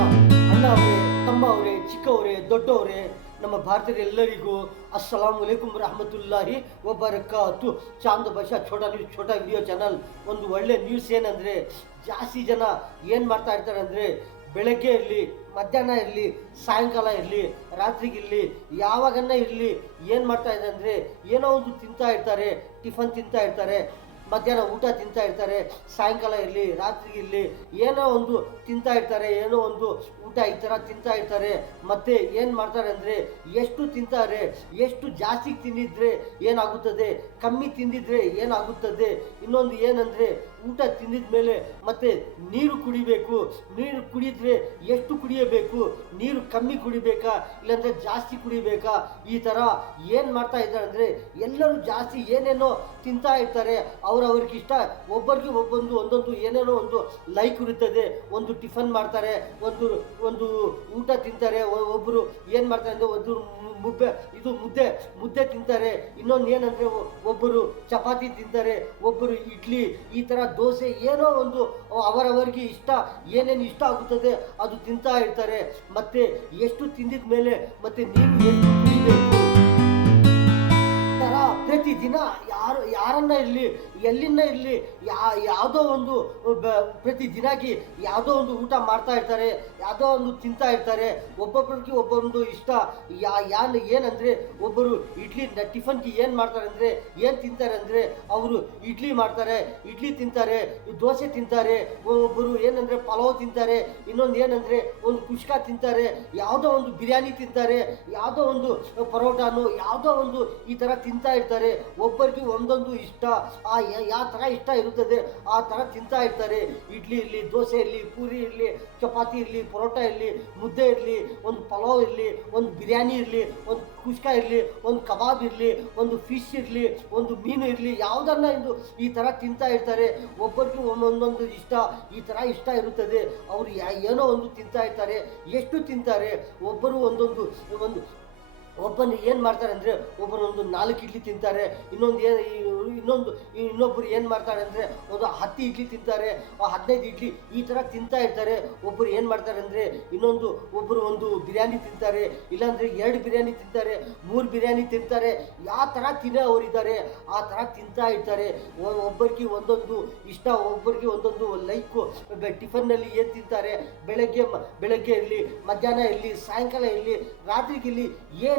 ಅಣ್ಣ ಅವರೇ, ತಮ್ಮ ಅವರೇ, ಚಿಕ್ಕವರೇ, ದೊಡ್ಡವರೇ, ನಮ್ಮ ಭಾರತೀಯರೆಲ್ಲರಿಗೂ ಅಸ್ಸಲಾಂ ವಲೈಕುಂ ರಹಮತುಲ್ಲಾಹಿ ವಬರಕಾತು. ಚಾಂದ್ ಭಾಷಾ ಛೋಟಾ ವಿಡಿಯೋ ಚಾನಲ್. ಒಂದು ಒಳ್ಳೆ ನ್ಯೂಸ್ ಏನಂದರೆ, ಜಾಸ್ತಿ ಜನ ಏನು ಮಾಡ್ತಾ ಇರ್ತಾರೆ ಅಂದರೆ, ಬೆಳಗ್ಗೆ ಇರಲಿ, ಮಧ್ಯಾಹ್ನ ಇರಲಿ, ಸಾಯಂಕಾಲ ಇರಲಿ, ರಾತ್ರಿಗಿರಲಿ, ಯಾವಾಗನ್ನ ಇರಲಿ, ಏನು ಮಾಡ್ತಾ ಇದೆ ಅಂದರೆ, ಏನೋ ಒಂದು ತಿಂತಾ ಇರ್ತಾರೆ, ಟಿಫನ್ ತಿಂತಾ ಇರ್ತಾರೆ, ಮಧ್ಯಾಹ್ನ ಊಟ ತಿಂತಾ ಇರ್ತಾರೆ, ಸಾಯಂಕಾಲ ಇರಲಿ, ರಾತ್ರಿಗಿರಲಿ, ಏನೋ ಒಂದು ತಿಂತಾ ಇರ್ತಾರೆ, ಏನೋ ಒಂದು ಊಟ ಈ ಥರ ತಿಂತಾ ಇರ್ತಾರೆ. ಮತ್ತು ಏನು ಮಾಡ್ತಾರೆ ಅಂದರೆ, ಎಷ್ಟು ತಿಂತಾರೆ, ಎಷ್ಟು ಜಾಸ್ತಿ ತಿಂದಿದ್ರೆ ಏನಾಗುತ್ತದೆ, ಕಮ್ಮಿ ತಿಂದಿದ್ರೆ ಏನಾಗುತ್ತದೆ. ಇನ್ನೊಂದು ಏನಂದರೆ, ಊಟ ತಿಂದಿದ ಮೇಲೆ ಮತ್ತೆ ನೀರು ಕುಡಿಬೇಕು. ನೀರು ಕುಡಿದ್ರೆ ಎಷ್ಟು ಕುಡಿಯಬೇಕು, ನೀರು ಕಮ್ಮಿ ಕುಡಿಬೇಕಾ ಇಲ್ಲಾಂದರೆ ಜಾಸ್ತಿ ಕುಡಿಬೇಕಾ, ಈ ಥರ ಏನು ಮಾಡ್ತಾ ಇದ್ದಾರೆ ಅಂದರೆ, ಎಲ್ಲರೂ ಜಾಸ್ತಿ ಏನೇನೋ ತಿಂತಾ ಇರ್ತಾರೆ. ಅವ್ರಿಗಿಷ್ಟ, ಒಬ್ಬರಿಗೆ ಒಂದೊಂದು ಏನೇನೋ ಒಂದು ಲೈಕ್ ಇರುತ್ತದೆ. ಒಂದು ಟಿಫನ್ ಮಾಡ್ತಾರೆ, ಒಂದು ಊಟ ತಿಂತಾರೆ, ಒಬ್ಬರು ಏನು ಮಾಡ್ತಾರೆ ಅಂದರೆ ಒಂದು ಮುದ್ದೆ ತಿಂತಾರೆ. ಇನ್ನೊಂದು ಏನಂದರೆ, ಒಬ್ಬರು ಚಪಾತಿ ತಿಂತಾರೆ, ಒಬ್ಬರು ಇಡ್ಲಿ, ಈ ಥರ ದೋಸೆ, ಏನೋ ಒಂದು ಅವರವರಿಗೆ ಇಷ್ಟ, ಏನೇನು ಇಷ್ಟ ಆಗುತ್ತದೆ ಅದು ತಿಂತಾ ಇರ್ತಾರೆ. ಮತ್ತು ಎಷ್ಟು ತಿಂದಿದ ಮೇಲೆ ಮತ್ತೆ ನೀವು ಎಷ್ಟು ಕುಡಿಬೇಕು. ಪ್ರತಿದಿನ ಯಾರನ್ನ ಇರಲಿ, ಎಲ್ಲಿಂದ ಇರಲಿ, ಯಾವುದೋ ಒಂದು ಪ್ರತಿದಿನಾಗಿ ಯಾವುದೋ ಒಂದು ಊಟ ಮಾಡ್ತಾ ಇರ್ತಾರೆ, ಯಾವುದೋ ಒಂದು ತಿಂತಾ ಇರ್ತಾರೆ. ಒಬ್ಬೊಬ್ಬರಿಗೆ ಒಬ್ಬೊಂದು ಇಷ್ಟ. ಏನಂದರೆ, ಒಬ್ಬರು ಟಿಫನ್ಗೆ ಏನು ಮಾಡ್ತಾರೆ ಅಂದರೆ, ಏನು ತಿಂತಾರೆ ಅಂದರೆ, ಅವರು ಇಡ್ಲಿ ಮಾಡ್ತಾರೆ, ಇಡ್ಲಿ ತಿಂತಾರೆ, ದೋಸೆ ತಿಂತಾರೆ, ಒಬ್ಬರು ಏನಂದರೆ ಪಲಾವ್ ತಿಂತಾರೆ, ಇನ್ನೊಂದು ಏನಂದರೆ ಒಂದು ಕುಷ್ಕಾ ತಿಂತಾರೆ, ಯಾವುದೋ ಒಂದು ಬಿರಿಯಾನಿ ತಿಂತಾರೆ, ಯಾವುದೋ ಒಂದು ಪರೋಟಾನು, ಯಾವುದೋ ಒಂದು ಈ ಥರ ತಿಂತಾ ಇರ್ತಾರೆ. ಒಬ್ಬರಿಗೆ ಒಂದೊಂದು ಇಷ್ಟ, ಯಾವ ಥರ ಇಷ್ಟ ಇರುತ್ತದೆ ಆ ಥರ ತಿಂತಾ ಇರ್ತಾರೆ. ಇಡ್ಲಿ ಇರಲಿ, ದೋಸೆ ಇರಲಿ, ಪೂರಿ ಇರಲಿ, ಚಪಾತಿ ಇರಲಿ, ಪರೋಟ ಇರಲಿ, ಮುದ್ದೆ ಇರಲಿ, ಒಂದು ಪಲಾವ್ ಇರಲಿ, ಒಂದು ಬಿರಿಯಾನಿ ಇರಲಿ, ಒಂದು ಕುಷ್ಕಾ ಇರಲಿ, ಒಂದು ಕಬಾಬ್ ಇರಲಿ, ಒಂದು ಫಿಶ್ ಇರಲಿ, ಒಂದು ಮೀನು ಇರಲಿ, ಯಾವುದನ್ನ ಇದು ಈ ಥರ ತಿಂತಾ ಇರ್ತಾರೆ. ಒಬ್ಬರಿಗೆ ಒಂದೊಂದು ಇಷ್ಟ, ಈ ಥರ ಇಷ್ಟ ಇರುತ್ತದೆ. ಅವರು ಏನೋ ಒಂದು ತಿಂತಾ ಇರ್ತಾರೆ. ಎಷ್ಟು ತಿಂತಾರೆ, ಒಬ್ಬರು ಒಬ್ಬನು ಏನು ಮಾಡ್ತಾರೆ ಅಂದರೆ, ಒಬ್ಬರೊಂದು 4 ಇಡ್ಲಿ ತಿಂತಾರೆ, ಇನ್ನೊಬ್ಬರು ಏನು ಮಾಡ್ತಾರೆ ಅಂದರೆ ಒಂದು 10 ಇಡ್ಲಿ ತಿಂತಾರೆ, 15 ಇಡ್ಲಿ ಈ ಥರ ತಿಂತಾ ಇರ್ತಾರೆ. ಒಬ್ಬರು ಏನು ಮಾಡ್ತಾರೆ ಅಂದರೆ, ಒಬ್ಬರು ಒಂದು ಬಿರಿಯಾನಿ ತಿಂತಾರೆ, ಇಲ್ಲಾಂದರೆ 2 ಬಿರಿಯಾನಿ ತಿಂತಾರೆ, 3 ಬಿರಿಯಾನಿ ತಿಂತಾರೆ. ಯಾವ ಥರ ಅವರಿದ್ದಾರೆ ಆ ಥರ ತಿಂತಾ ಇರ್ತಾರೆ. ಒಬ್ಬರಿಗೆ ಒಂದೊಂದು ಇಷ್ಟ, ಒಬ್ಬರಿಗೆ ಒಂದೊಂದು ಲೈಕು. ಟಿಫನ್ನಲ್ಲಿ ಏನು ತಿಂತಾರೆ, ಬೆಳಗ್ಗೆ ಇರಲಿ, ಮಧ್ಯಾಹ್ನ ಇರಲಿ, ಸಾಯಂಕಾಲ ಇರಲಿ, ರಾತ್ರಿಗಿರಲಿ,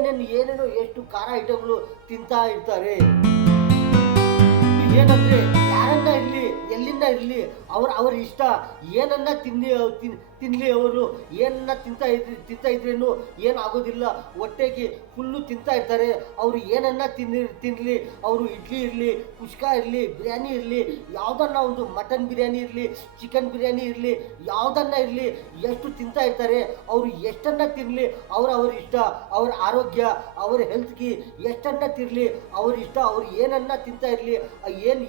ಏನೇನೋ ಎಷ್ಟು ಖಾರ ಐಟಮ್ಗಳು ತಿಂತಾ ಇರ್ತಾರೆ. ಏನಂದ್ರೆ, ಯಾರನ್ನ ಇರಲಿ, ಎಲ್ಲಿಂದ ಇರಲಿ, ಅವ್ರ ಇಷ್ಟ. ಏನನ್ನ ತಿನ್ನಲಿ, ಅವರು ಏನನ್ನ ತಿಂತಾ ಇದ್ರೇನು ಏನಾಗೋದಿಲ್ಲ. ಹೊಟ್ಟೆಗೆ ಫುಲ್ಲು ತಿಂತಾ ಇರ್ತಾರೆ. ಅವರು ಏನನ್ನ ತಿನ್ನಲಿ, ಅವರು ಇಡ್ಲಿ ಇರಲಿ, ಕುಷ್ಕಾ ಇರಲಿ, ಬಿರಿಯಾನಿ ಇರಲಿ, ಯಾವುದನ್ನ ಒಂದು ಮಟನ್ ಬಿರಿಯಾನಿ ಇರಲಿ, ಚಿಕನ್ ಬಿರಿಯಾನಿ ಇರಲಿ, ಯಾವುದನ್ನ ಇರಲಿ, ಎಷ್ಟು ತಿಂತಾ ಇರ್ತಾರೆ. ಅವರು ಎಷ್ಟನ್ನ ತಿನ್ನಲಿ, ಅವ್ರ ಇಷ್ಟ, ಅವ್ರ ಆರೋಗ್ಯ, ಅವ್ರ ಹೆಲ್ತ್ಗೆ ಎಷ್ಟನ್ನ ತಿನ್ನಲಿ ಅವ್ರ ಇಷ್ಟ. ಅವ್ರು ಏನನ್ನ ತಿಂತಾ ಇರಲಿ,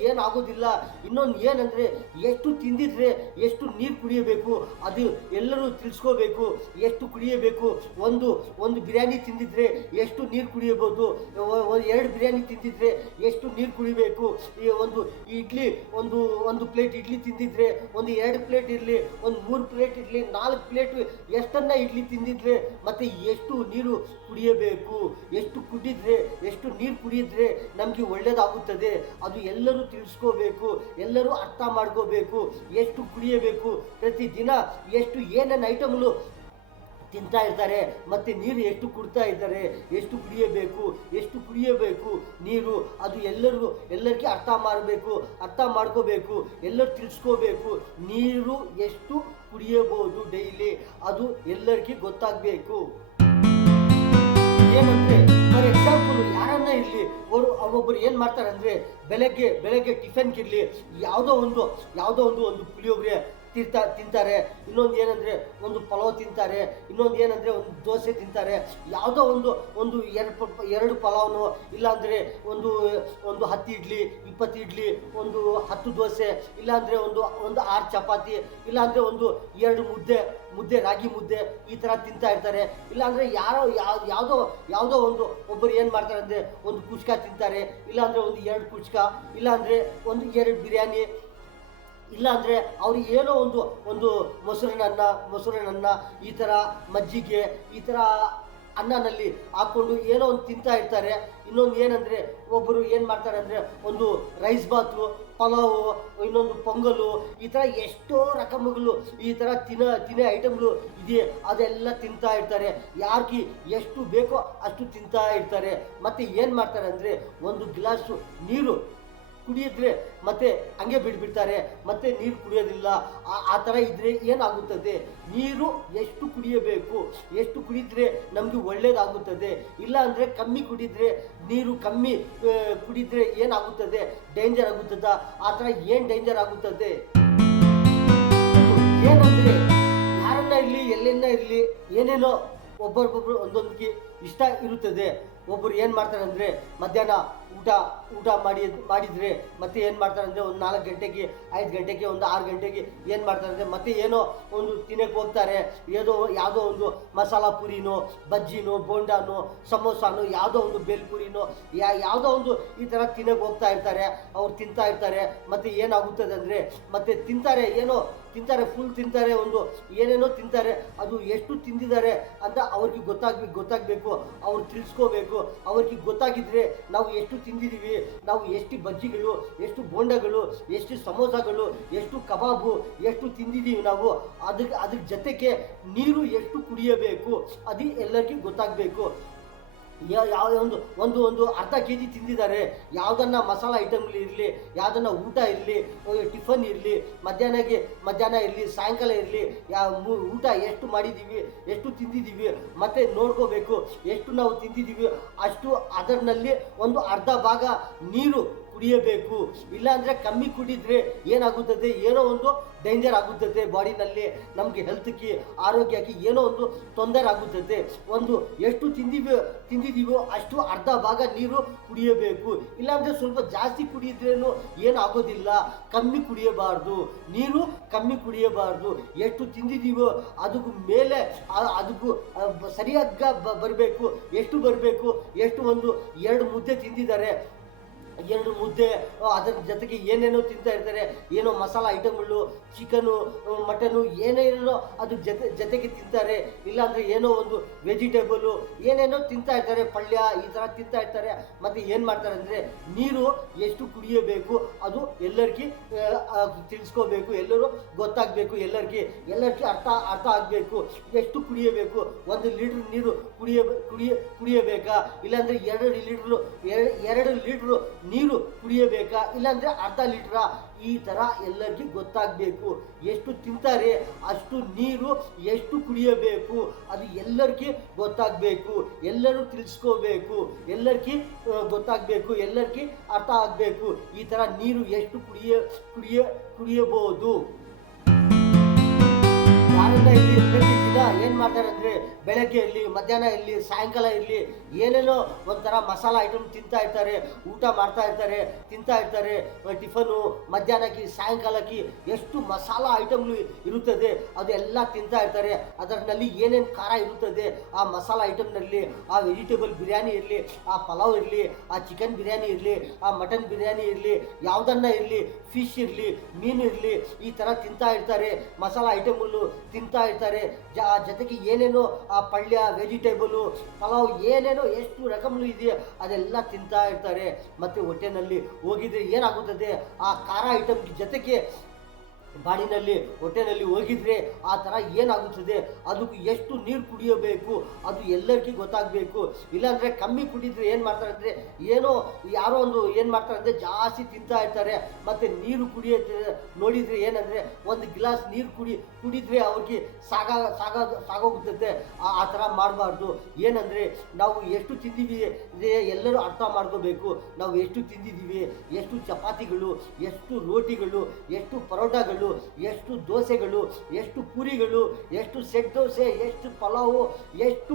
ಏನಾಗೋದಿಲ್ಲ. ಇನ್ನೊಂದು ಏನಂದರೆ, ಎಷ್ಟು ತಿಂದಿದ್ರೆ ಎಷ್ಟು ನೀರು ಕುಡಿಯಬೇಕು ಅದು ಎಲ್ಲರೂ ತಿಳಿಸ್ಕೋಬೇಕು. ಎಷ್ಟು ಕುಡಿಯಬೇಕು, ಒಂದು ಬಿರಿಯಾನಿ ತಿಂದಿದ್ರೆ ಎಷ್ಟು ನೀರು ಕುಡಿಯಬಹುದು, 2 ಬಿರಿಯಾನಿ ತಿಂದಿದ್ರೆ ಎಷ್ಟು ನೀರು ಕುಡಿಬೇಕು, ಒಂದು ಇಡ್ಲಿ, ಒಂದು ಪ್ಲೇಟ್ ಇಡ್ಲಿ ತಿಂದಿದ್ರೆ ಒಂದು 2 ಪ್ಲೇಟ್ ಇರಲಿ, ಒಂದು 3 ಪ್ಲೇಟ್ ಇರಲಿ, 4 ಪ್ಲೇಟ್, ಎಷ್ಟನ್ನ ಇಡ್ಲಿ ತಿಂದಿದ್ರೆ ಮತ್ತೆ ಎಷ್ಟು ನೀರು ಕುಡಿಯಬೇಕು, ಎಷ್ಟು ಕುಡಿದ್ರೆ, ಎಷ್ಟು ನೀರು ಕುಡಿಯಿದ್ರೆ ನಮಗೆ ಒಳ್ಳೆಯದಾಗುತ್ತದೆ. ಅದು ಎಲ್ಲರೂ ತಿಳಿಸ್ಕೋಬೇಕು, ಎಲ್ಲರೂ ಅರ್ಥ ಮಾಡ್ಕೋಬೇಕು. ಎಷ್ಟು ಕುಡಿಯಬೇಕು, ಪ್ರತಿದಿನ ಏನೇನು ಐಟಮ್ಗಳು ತಿಂತಾ ಇರ್ತಾರೆ, ಮತ್ತು ನೀರು ಎಷ್ಟು ಕುಡ್ತಾ ಇದ್ದಾರೆ, ಎಷ್ಟು ಕುಡಿಯಬೇಕು ನೀರು, ಅದು ಎಲ್ಲರಿಗೆ ಅರ್ಥ ಮಾಡ್ಕೋಬೇಕು, ಎಲ್ಲರೂ ತಿಳಿಸ್ಕೋಬೇಕು. ನೀರು ಎಷ್ಟು ಕುಡಿಯಬಹುದು ಡೈಲಿ, ಅದು ಎಲ್ಲರಿಗೂ ಗೊತ್ತಾಗಬೇಕು. ಏನಂದರೆ, ಫಾರ್ ಎಕ್ಸಾಂಪಲ್, ಯಾರನ್ನ ಇರಲಿ, ಒಬ್ಬೊಬ್ಬರು ಏನು ಮಾಡ್ತಾರೆ ಅಂದರೆ, ಬೆಳಗ್ಗೆ ಟಿಫನ್ಗಿರಲಿ, ಯಾವುದೋ ಒಂದು ಪುಳಿಯೋಗರೆ ತಿಂತಾರೆ, ಇನ್ನೊಂದು ಏನಂದರೆ ಒಂದು ಪಲಾವ್ ತಿಂತಾರೆ, ಇನ್ನೊಂದು ಏನಂದರೆ ಒಂದು ದೋಸೆ ತಿಂತಾರೆ, ಯಾವುದೋ ಒಂದು 2 ಪಲಾವ್ನು, ಇಲ್ಲಾಂದರೆ ಒಂದು 10 ಇಡ್ಲಿ, 20 ಇಡ್ಲಿ, ಒಂದು 10 ದೋಸೆ, ಇಲ್ಲಾಂದರೆ ಒಂದು 6 ಚಪಾತಿ, ಇಲ್ಲಾಂದರೆ ಒಂದು 2 ಮುದ್ದೆ, ರಾಗಿ ಮುದ್ದೆ, ಈ ಥರ ತಿಂತಾ ಇರ್ತಾರೆ. ಇಲ್ಲಾಂದರೆ ಯಾವುದೋ ಒಬ್ಬರು ಏನು ಮಾಡ್ತಾರೆ ಅಂದರೆ, ಒಂದು ಕುಷ್ಕಾ ತಿಂತಾರೆ, ಇಲ್ಲಾಂದರೆ ಒಂದು 2 ಕುಷ್ಕಾ, ಇಲ್ಲಾಂದರೆ ಒಂದು 2 ಬಿರಿಯಾನಿ, ಇಲ್ಲಾಂದರೆ ಅವ್ರು ಏನೋ ಒಂದು ಒಂದು ಮೊಸರಿನನ್ನ ಈ ಥರ ಮಜ್ಜಿಗೆ ಈ ಥರ ಅನ್ನನಲ್ಲಿ ಹಾಕ್ಕೊಂಡು ಏನೋ ಒಂದು ತಿಂತಾ ಇರ್ತಾರೆ. ಇನ್ನೊಂದು ಏನಂದರೆ ಒಬ್ಬರು ಏನು ಮಾಡ್ತಾರೆ ಅಂದರೆ ಒಂದು ರೈಸ್ ಬಾತು, ಪಲಾವು, ಇನ್ನೊಂದು ಪೊಂಗಲು, ಈ ಥರ ಎಷ್ಟೋ ರಕಮಗಳು ಈ ಥರ ತಿನ್ನೋ ಐಟಮ್ಗಳು ಇದೆ, ಅದೆಲ್ಲ ತಿಂತಾ ಇರ್ತಾರೆ. ಯಾರಿಗೆ ಎಷ್ಟು ಬೇಕೋ ಅಷ್ಟು ತಿಂತಾ ಇರ್ತಾರೆ. ಮತ್ತು ಏನು ಮಾಡ್ತಾರೆ ಅಂದರೆ ಒಂದು ಗ್ಲಾಸು ನೀರು ಕುಡಿಯಿದ್ರೆ ಮತ್ತೆ ಹಂಗೆ ಬಿಟ್ಬಿಡ್ತಾರೆ, ಮತ್ತೆ ನೀರು ಕುಡಿಯೋದಿಲ್ಲ. ಆ ಥರ ಇದ್ದರೆ ಏನಾಗುತ್ತದೆ, ನೀರು ಎಷ್ಟು ಕುಡಿಯಬೇಕು, ಎಷ್ಟು ಕುಡಿದ್ರೆ ನಮಗೆ ಒಳ್ಳೇದಾಗುತ್ತದೆ. ಇಲ್ಲ ಅಂದರೆ ಕಮ್ಮಿ ಕುಡಿದ್ರೆ, ನೀರು ಕಮ್ಮಿ ಕುಡಿದ್ರೆ ಏನಾಗುತ್ತದೆ, ಡೇಂಜರ್ ಆಗುತ್ತದ. ಆ ಥರ ಏನು ಡೇಂಜರ್ ಆಗುತ್ತದೆ ಏನಂದರೆ, ಯಾರನ್ನ ಇರಲಿ ಎಲ್ಲೆನ್ನ ಇರಲಿ ಏನೇನೋ ಒಬ್ಬರಿಗೊಬ್ರು ಒಂದೊಂದಕ್ಕೆ ಇಷ್ಟ ಇರುತ್ತದೆ. ಒಬ್ಬರು ಏನು ಮಾಡ್ತಾರೆ ಅಂದರೆ ಮಧ್ಯಾಹ್ನ ಊಟ ಮಾಡಿದರೆ ಮತ್ತೆ ಏನು ಮಾಡ್ತಾರೆ ಅಂದರೆ ಒಂದು 4 ಗಂಟೆಗೆ 5 ಗಂಟೆಗೆ ಒಂದು 6 ಗಂಟೆಗೆ ಏನು ಮಾಡ್ತಾರೆ ಅಂದರೆ ಮತ್ತೆ ಏನೋ ಒಂದು ತಿನ್ನಕ್ಕೆ ಹೋಗ್ತಾರೆ. ಯಾವುದೋ ಒಂದು ಮಸಾಲ ಪುರಿನೋ, ಬಜ್ಜಿನೋ, ಬೋಂಡಾನೋ, ಸಮೋಸಾನೋ, ಯಾವುದೋ ಒಂದು ಬೇಲ್ಪುರಿನೋ, ಯಾವುದೋ ಒಂದು ಈ ಥರ ತಿನ್ನಕ್ಕೆ ಹೋಗ್ತಾ ಇರ್ತಾರೆ. ಅವ್ರು ತಿಂತಾ ಇರ್ತಾರೆ. ಮತ್ತು ಏನಾಗುತ್ತದೆ ಅಂದರೆ ಮತ್ತೆ ತಿಂತಾರೆ ಫುಲ್ ತಿಂತಾರೆ, ಒಂದು ಏನೇನೋ ತಿಂತಾರೆ. ಅದು ಎಷ್ಟು ತಿಂದಿದ್ದಾರೆ ಅಂತ ಅವ್ರಿಗೆ ಗೊತ್ತಾಗಬೇಕು, ಅವ್ರು ತಿಳಿಸ್ಕೋಬೇಕು. ಅವ್ರಿಗೆ ಗೊತ್ತಾಗಿದ್ರೆ ನಾವು ಎಷ್ಟು ತಿಂದಿದ್ದೀವಿ, ನಾವು ಎಷ್ಟು ಬಜ್ಜಿಗಳು, ಎಷ್ಟು ಬೋಂಡಗಳು, ಎಷ್ಟು ಸಮೋಸಾಗಳು, ಎಷ್ಟು ಕಬಾಬು ಎಷ್ಟು ತಿಂದಿದ್ದೀವಿ ನಾವು, ಅದ್ರ ಜೊತೆಗೆ ನೀರು ಎಷ್ಟು ಕುಡಿಯಬೇಕು ಅದು ಎಲ್ಲರಿಗೂ ಗೊತ್ತಾಗಬೇಕು. ಒಂದು ಅರ್ಧ ಕೆ.ಜಿ ತಿಂದಿದ್ದಾರೆ, ಯಾವುದನ್ನ ಮಸಾಲ ಐಟಮ್ಗಳು ಇರಲಿ, ಯಾವುದನ್ನ ಊಟ ಇರಲಿ, ಟಿಫನ್ ಇರಲಿ, ಮಧ್ಯಾಹ್ನ ಇರಲಿ, ಸಾಯಂಕಾಲ ಇರಲಿ, ಊಟ ಎಷ್ಟು ಮಾಡಿದ್ದೀವಿ, ಎಷ್ಟು ತಿಂದಿದ್ದೀವಿ ಮತ್ತು ನೋಡ್ಕೋಬೇಕು. ಎಷ್ಟು ನಾವು ತಿಂದಿದ್ದೀವಿ ಅಷ್ಟು ಅದರಲ್ಲಿ ಒಂದು ಅರ್ಧ ಭಾಗ ನೀರು ಕುಡಿಯಬೇಕು. ಇಲ್ಲಾಂದರೆ ಕಮ್ಮಿ ಕುಡಿದ್ರೆ ಏನಾಗುತ್ತದೆ, ಏನೋ ಒಂದು ಡೇಂಜರ್ ಆಗುತ್ತದೆ ಬಾಡಿನಲ್ಲಿ, ನಮಗೆ ಹೆಲ್ತ್ಗೆ ಆರೋಗ್ಯಕ್ಕೆ ಏನೋ ಒಂದು ತೊಂದರೆ ಆಗುತ್ತದೆ. ಒಂದು ಎಷ್ಟು ತಿಂದಿದ್ದೀವೋ ಅಷ್ಟು ಅರ್ಧ ಭಾಗ ನೀರು ಕುಡಿಯಬೇಕು. ಇಲ್ಲಾಂದರೆ ಸ್ವಲ್ಪ ಜಾಸ್ತಿ ಕುಡಿದ್ರೇನು ಏನಾಗೋದಿಲ್ಲ, ಕಮ್ಮಿ ಕುಡಿಯಬಾರ್ದು, ನೀರು ಕಮ್ಮಿ ಕುಡಿಯಬಾರ್ದು. ಎಷ್ಟು ತಿಂದಿದ್ದೀವೋ ಅದಕ್ಕೂ ಮೇಲೆ ಅದಕ್ಕೂ ಸರಿಯಾಗಿ ಬರಬೇಕು. ಎಷ್ಟು ಬರಬೇಕು, ಎಷ್ಟು ಒಂದು 2 ಮುದ್ದೆ ತಿಂದಿದ್ದಾರೆ, 2 ಮುದ್ದೆ, ಅದರ ಜೊತೆಗೆ ಏನೇನೋ ತಿಂತಾ ಇರ್ತಾರೆ, ಏನೋ ಮಸಾಲ ಐಟಮ್ಗಳು, ಚಿಕನು, ಮಟನು, ಏನೇನೋ ಅದು ಜೊತೆಗೆ ತಿಂತಾರೆ. ಇಲ್ಲಾಂದರೆ ಏನೋ ಒಂದು ವೆಜಿಟೇಬಲು ಏನೇನೋ ತಿಂತಾ ಇರ್ತಾರೆ, ಪಲ್ಯ ಈ ಥರ ತಿಂತಾ ಇರ್ತಾರೆ. ಮತ್ತು ಏನು ಮಾಡ್ತಾರೆ ಅಂದರೆ ನೀರು ಎಷ್ಟು ಕುಡಿಯಬೇಕು ಅದು ಎಲ್ಲರಿಗೂ ತಿಳಿಸ್ಕೋಬೇಕು, ಎಲ್ಲರೂ ಗೊತ್ತಾಗಬೇಕು, ಎಲ್ಲರಿಗೂ ಅರ್ಥ ಆಗಬೇಕು. ಎಷ್ಟು ಕುಡಿಯಬೇಕು, 1 ಲೀಟ್ರ್ ನೀರು ಕುಡಿಯಬೇಕಾ, ಇಲ್ಲಾಂದರೆ 2 ಲೀಟ್ರು ನೀರು ಕುಡಿಯಬೇಕಾ, ಇಲ್ಲಾಂದರೆ ಅರ್ಧ ಲೀಟ್ರಾ, ಈ ಥರ ಎಲ್ಲರಿಗೂ ಗೊತ್ತಾಗಬೇಕು. ಎಷ್ಟು ತಿಂತಾರೆ ಅಷ್ಟು ನೀರು ಎಷ್ಟು ಕುಡಿಯಬೇಕು ಅದು ಎಲ್ಲರಿಗೂ ಗೊತ್ತಾಗಬೇಕು, ಎಲ್ಲರೂ ತಿಳಿಸ್ಕೋಬೇಕು, ಎಲ್ಲರಿಗೂ ಗೊತ್ತಾಗಬೇಕು, ಎಲ್ಲರಿಗೂ ಅರ್ಥ ಆಗಬೇಕು. ಈ ಥರ ನೀರು ಎಷ್ಟು ಕುಡಿಯಬಹುದು. ಯಾರನ್ನ ಇಲ್ಲಿ ಪ್ರತಿದಿನ ಏನು ಮಾಡ್ತಾರೆ ಅಂದರೆ ಬೆಳಗ್ಗೆ ಇರಲಿ, ಮಧ್ಯಾಹ್ನ ಇರಲಿ, ಸಾಯಂಕಾಲ ಇರಲಿ ಏನೇನೋ ಒಂಥರ ಮಸಾಲ ಐಟಮ್ ತಿಂತಾ ಇರ್ತಾರೆ, ಊಟ ಮಾಡ್ತಾ ಇರ್ತಾರೆ, ತಿಂತಾ ಇರ್ತಾರೆ. ಟಿಫನು, ಮಧ್ಯಾಹ್ನಕ್ಕೆ, ಸಾಯಂಕಾಲಕ್ಕೆ ಎಷ್ಟು ಮಸಾಲ ಐಟಮ್ಗಳು ಇರುತ್ತದೆ ಅದೆಲ್ಲ ತಿಂತಾ ಇರ್ತಾರೆ. ಅದರಲ್ಲಿ ಏನೇನು ಖಾರ ಇರುತ್ತದೆ ಆ ಮಸಾಲ ಐಟಮ್ನಲ್ಲಿ, ಆ ವೆಜಿಟೇಬಲ್ ಬಿರಿಯಾನಿ ಇರಲಿ, ಆ ಪಲಾವ್ ಇರಲಿ, ಆ ಚಿಕನ್ ಬಿರಿಯಾನಿ ಇರಲಿ, ಆ ಮಟನ್ ಬಿರಿಯಾನಿ ಇರಲಿ, ಯಾವುದನ್ನ ಇರಲಿ, ಫಿಶ್ ಇರಲಿ, ಮೀನು ಇರಲಿ, ಈ ಥರ ತಿಂತಾ ಇರ್ತಾರೆ. ಮಸಾಲ ಐಟಮ್ಗಳು ತಿಂತಾ ಇರ್ತಾರೆ. ಜೊತೆಗೆ ಏನೇನೋ ಆ ಪಲ್ಯ, ವೆಜಿಟೇಬಲು, ಪಲಾವ್ ಏನೇನೋ ಎಷ್ಟು ರಕಮ್ಗಳು ಇದೆಯಾ ಅದೆಲ್ಲ ತಿಂತಾ ಇರ್ತಾರೆ. ಮತ್ತು ಹೊಟ್ಟೆನಲ್ಲಿ ಹೋಗಿದ್ರೆ ಏನಾಗುತ್ತದೆ, ಆ ಖಾರ ಐಟಮ್ ಜೊತೆಗೆ ಹೊಟ್ಟೆನಲ್ಲಿ ಹೋಗಿದ್ರೆ ಆ ಥರ ಏನಾಗುತ್ತದೆ, ಅದಕ್ಕೆ ಎಷ್ಟು ನೀರು ಕುಡಿಯಬೇಕು ಅದು ಎಲ್ಲರಿಗೂ ಗೊತ್ತಾಗಬೇಕು. ಇಲ್ಲಾಂದರೆ ಕಮ್ಮಿ ಕುಡಿದ್ರೆ ಏನು ಮಾಡ್ತಾರೆ ಅಂದರೆ ಯಾರೋ ಒಂದು ಏನು ಮಾಡ್ತಾರೆ ಅಂದರೆ ಜಾಸ್ತಿ ತಿಂತಾ ಇರ್ತಾರೆ. ಮತ್ತು ನೀರು ನೋಡಿದರೆ ಏನಂದರೆ 1 ಗ್ಲಾಸ್ ನೀರು ಕುಡಿದ್ರೆ ಅವ್ರಿಗೆ ಸಾಗೋಗುತ್ತದೆ. ಆ ಥರ ಮಾಡಬಾರ್ದು. ಏನಂದರೆ ನಾವು ಎಷ್ಟು ತಿಂದಿದ್ದೀವಿ ಎಲ್ಲರೂ ಅರ್ಥ ಮಾಡ್ಕೋಬೇಕು. ನಾವು ಎಷ್ಟು ತಿಂದಿದ್ದೀವಿ, ಎಷ್ಟು ಚಪಾತಿಗಳು, ಎಷ್ಟು ರೋಟಿಗಳು, ಎಷ್ಟು ಪರೋಟಾಗಳು, ಎಷ್ಟು ದೋಸೆಗಳು, ಎಷ್ಟು ಪೂರಿಗಳು, ಎಷ್ಟು ಸೆಟ್ ದೋಸೆ, ಎಷ್ಟು ಪಲಾವು, ಎಷ್ಟು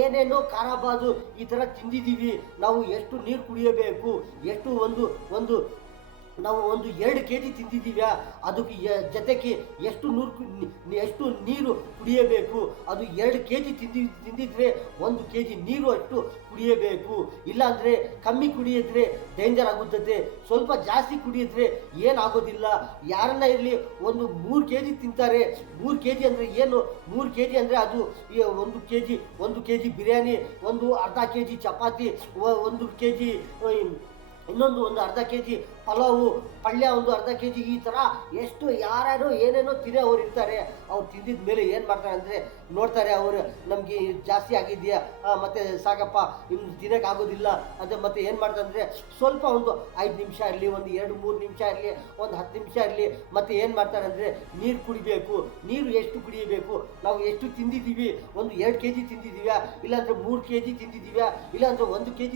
ಏನೇನೋ ಖಾರಾಬಾದು ಈ ಥರ ತಿಂದಿದ್ದೀವಿ. ನಾವು ಎಷ್ಟು ನೀರು ಕುಡಿಯಬೇಕು, ಎಷ್ಟು ಒಂದು ನಾವು ಒಂದು 2 kg ತಿಂದಿದ್ದೀವ್ಯಾ, ಅದಕ್ಕೆ ಜೊತೆಗೆ ಎಷ್ಟು ನೀರು ಕುಡಿಯಬೇಕು. ಅದು 2 kg ತಿಂದಿದ್ರೆ 1 kg ನೀರು ಅಷ್ಟು ಕುಡಿಯಬೇಕು. ಇಲ್ಲಾಂದರೆ ಕಮ್ಮಿ ಕುಡಿಯಿದ್ರೆ ಡೇಂಜರ್ ಆಗುತ್ತದೆ. ಸ್ವಲ್ಪ ಜಾಸ್ತಿ ಕುಡಿಯಿದ್ರೆ ಏನಾಗೋದಿಲ್ಲ. ಯಾರನ್ನ ಇರಲಿ ಒಂದು 3 kg ತಿಂತಾರೆ. 3 kg ಅಂದರೆ ಏನು? 3 kg ಅಂದರೆ ಅದು 1 kg ಬಿರಿಯಾನಿ, ಒಂದು ಅರ್ಧ kg ಚಪಾತಿ, 1 kg ಇನ್ನೊಂದು ಅರ್ಧ kg ಪಲಾವು, ಪಲ್ಯ ಒಂದು ಅರ್ಧ kg, ಈ ಥರ ಎಷ್ಟು ಯಾರ್ಯಾರು ಏನೇನೋ ಅವ್ರು ಇರ್ತಾರೆ. ಅವ್ರು ತಿಂದಿದ ಮೇಲೆ ಏನು ಮಾಡ್ತಾರೆ ಅಂದರೆ ನೋಡ್ತಾರೆ, ಅವರು ನಮಗೆ ಜಾಸ್ತಿ ಆಗಿದೆಯಾ, ಮತ್ತು ಸಾಕಪ್ಪ ಇನ್ನು ತಿನ್ನೋಕ್ಕಾಗೋದಿಲ್ಲ ಅಂತ ಮತ್ತೆ ಏನು ಮಾಡ್ತಾರೆ ಅಂದರೆ ಸ್ವಲ್ಪ ಒಂದು 5 ನಿಮಿಷ ಇರಲಿ, ಒಂದು 2-3 ನಿಮಿಷ ಇರಲಿ, ಒಂದು 10 ನಿಮಿಷ ಇರಲಿ, ಮತ್ತು ಏನು ಮಾಡ್ತಾರೆ ಅಂದರೆ ನೀರು ಕುಡಿಬೇಕು. ನೀರು ಎಷ್ಟು ಕುಡಿಯಬೇಕು? ನಾವು ಎಷ್ಟು ತಿಂದಿದ್ದೀವಿ? ಒಂದು 2 kg ತಿಂದಿದ್ದೀವ್ಯಾ, ಇಲ್ಲಾಂದರೆ 3 kg ತಿಂದಿದ್ದೀವ್ಯಾ, ಇಲ್ಲಾಂದರೆ 1 kg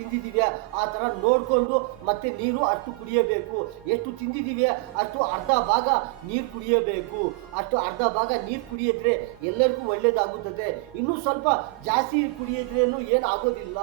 ತಿಂದಿದ್ದೀವ್ಯಾ, ಆ ಥರ ನೋಡಿಕೊಂಡು ಮತ್ತೆ ನೀರು ಅಷ್ಟು ಕುಡಿಯಬೇಕು. ಎಷ್ಟು ತಿಂದಿದ್ದೀವಿ ಅಷ್ಟು ಅರ್ಧ ಭಾಗ ನೀರು ಕುಡಿಯಬೇಕು. ಅಷ್ಟು ಅರ್ಧ ಭಾಗ ನೀರು ಕುಡಿಯಿದ್ರೆ ಎಲ್ಲರಿಗೂ ಒಳ್ಳೆಯದಾಗುತ್ತದೆ. ಇನ್ನೂ ಸ್ವಲ್ಪ ಜಾಸ್ತಿ ಕುಡಿಯಿದ್ರೇನು ಏನು ಆಗೋದಿಲ್ಲ.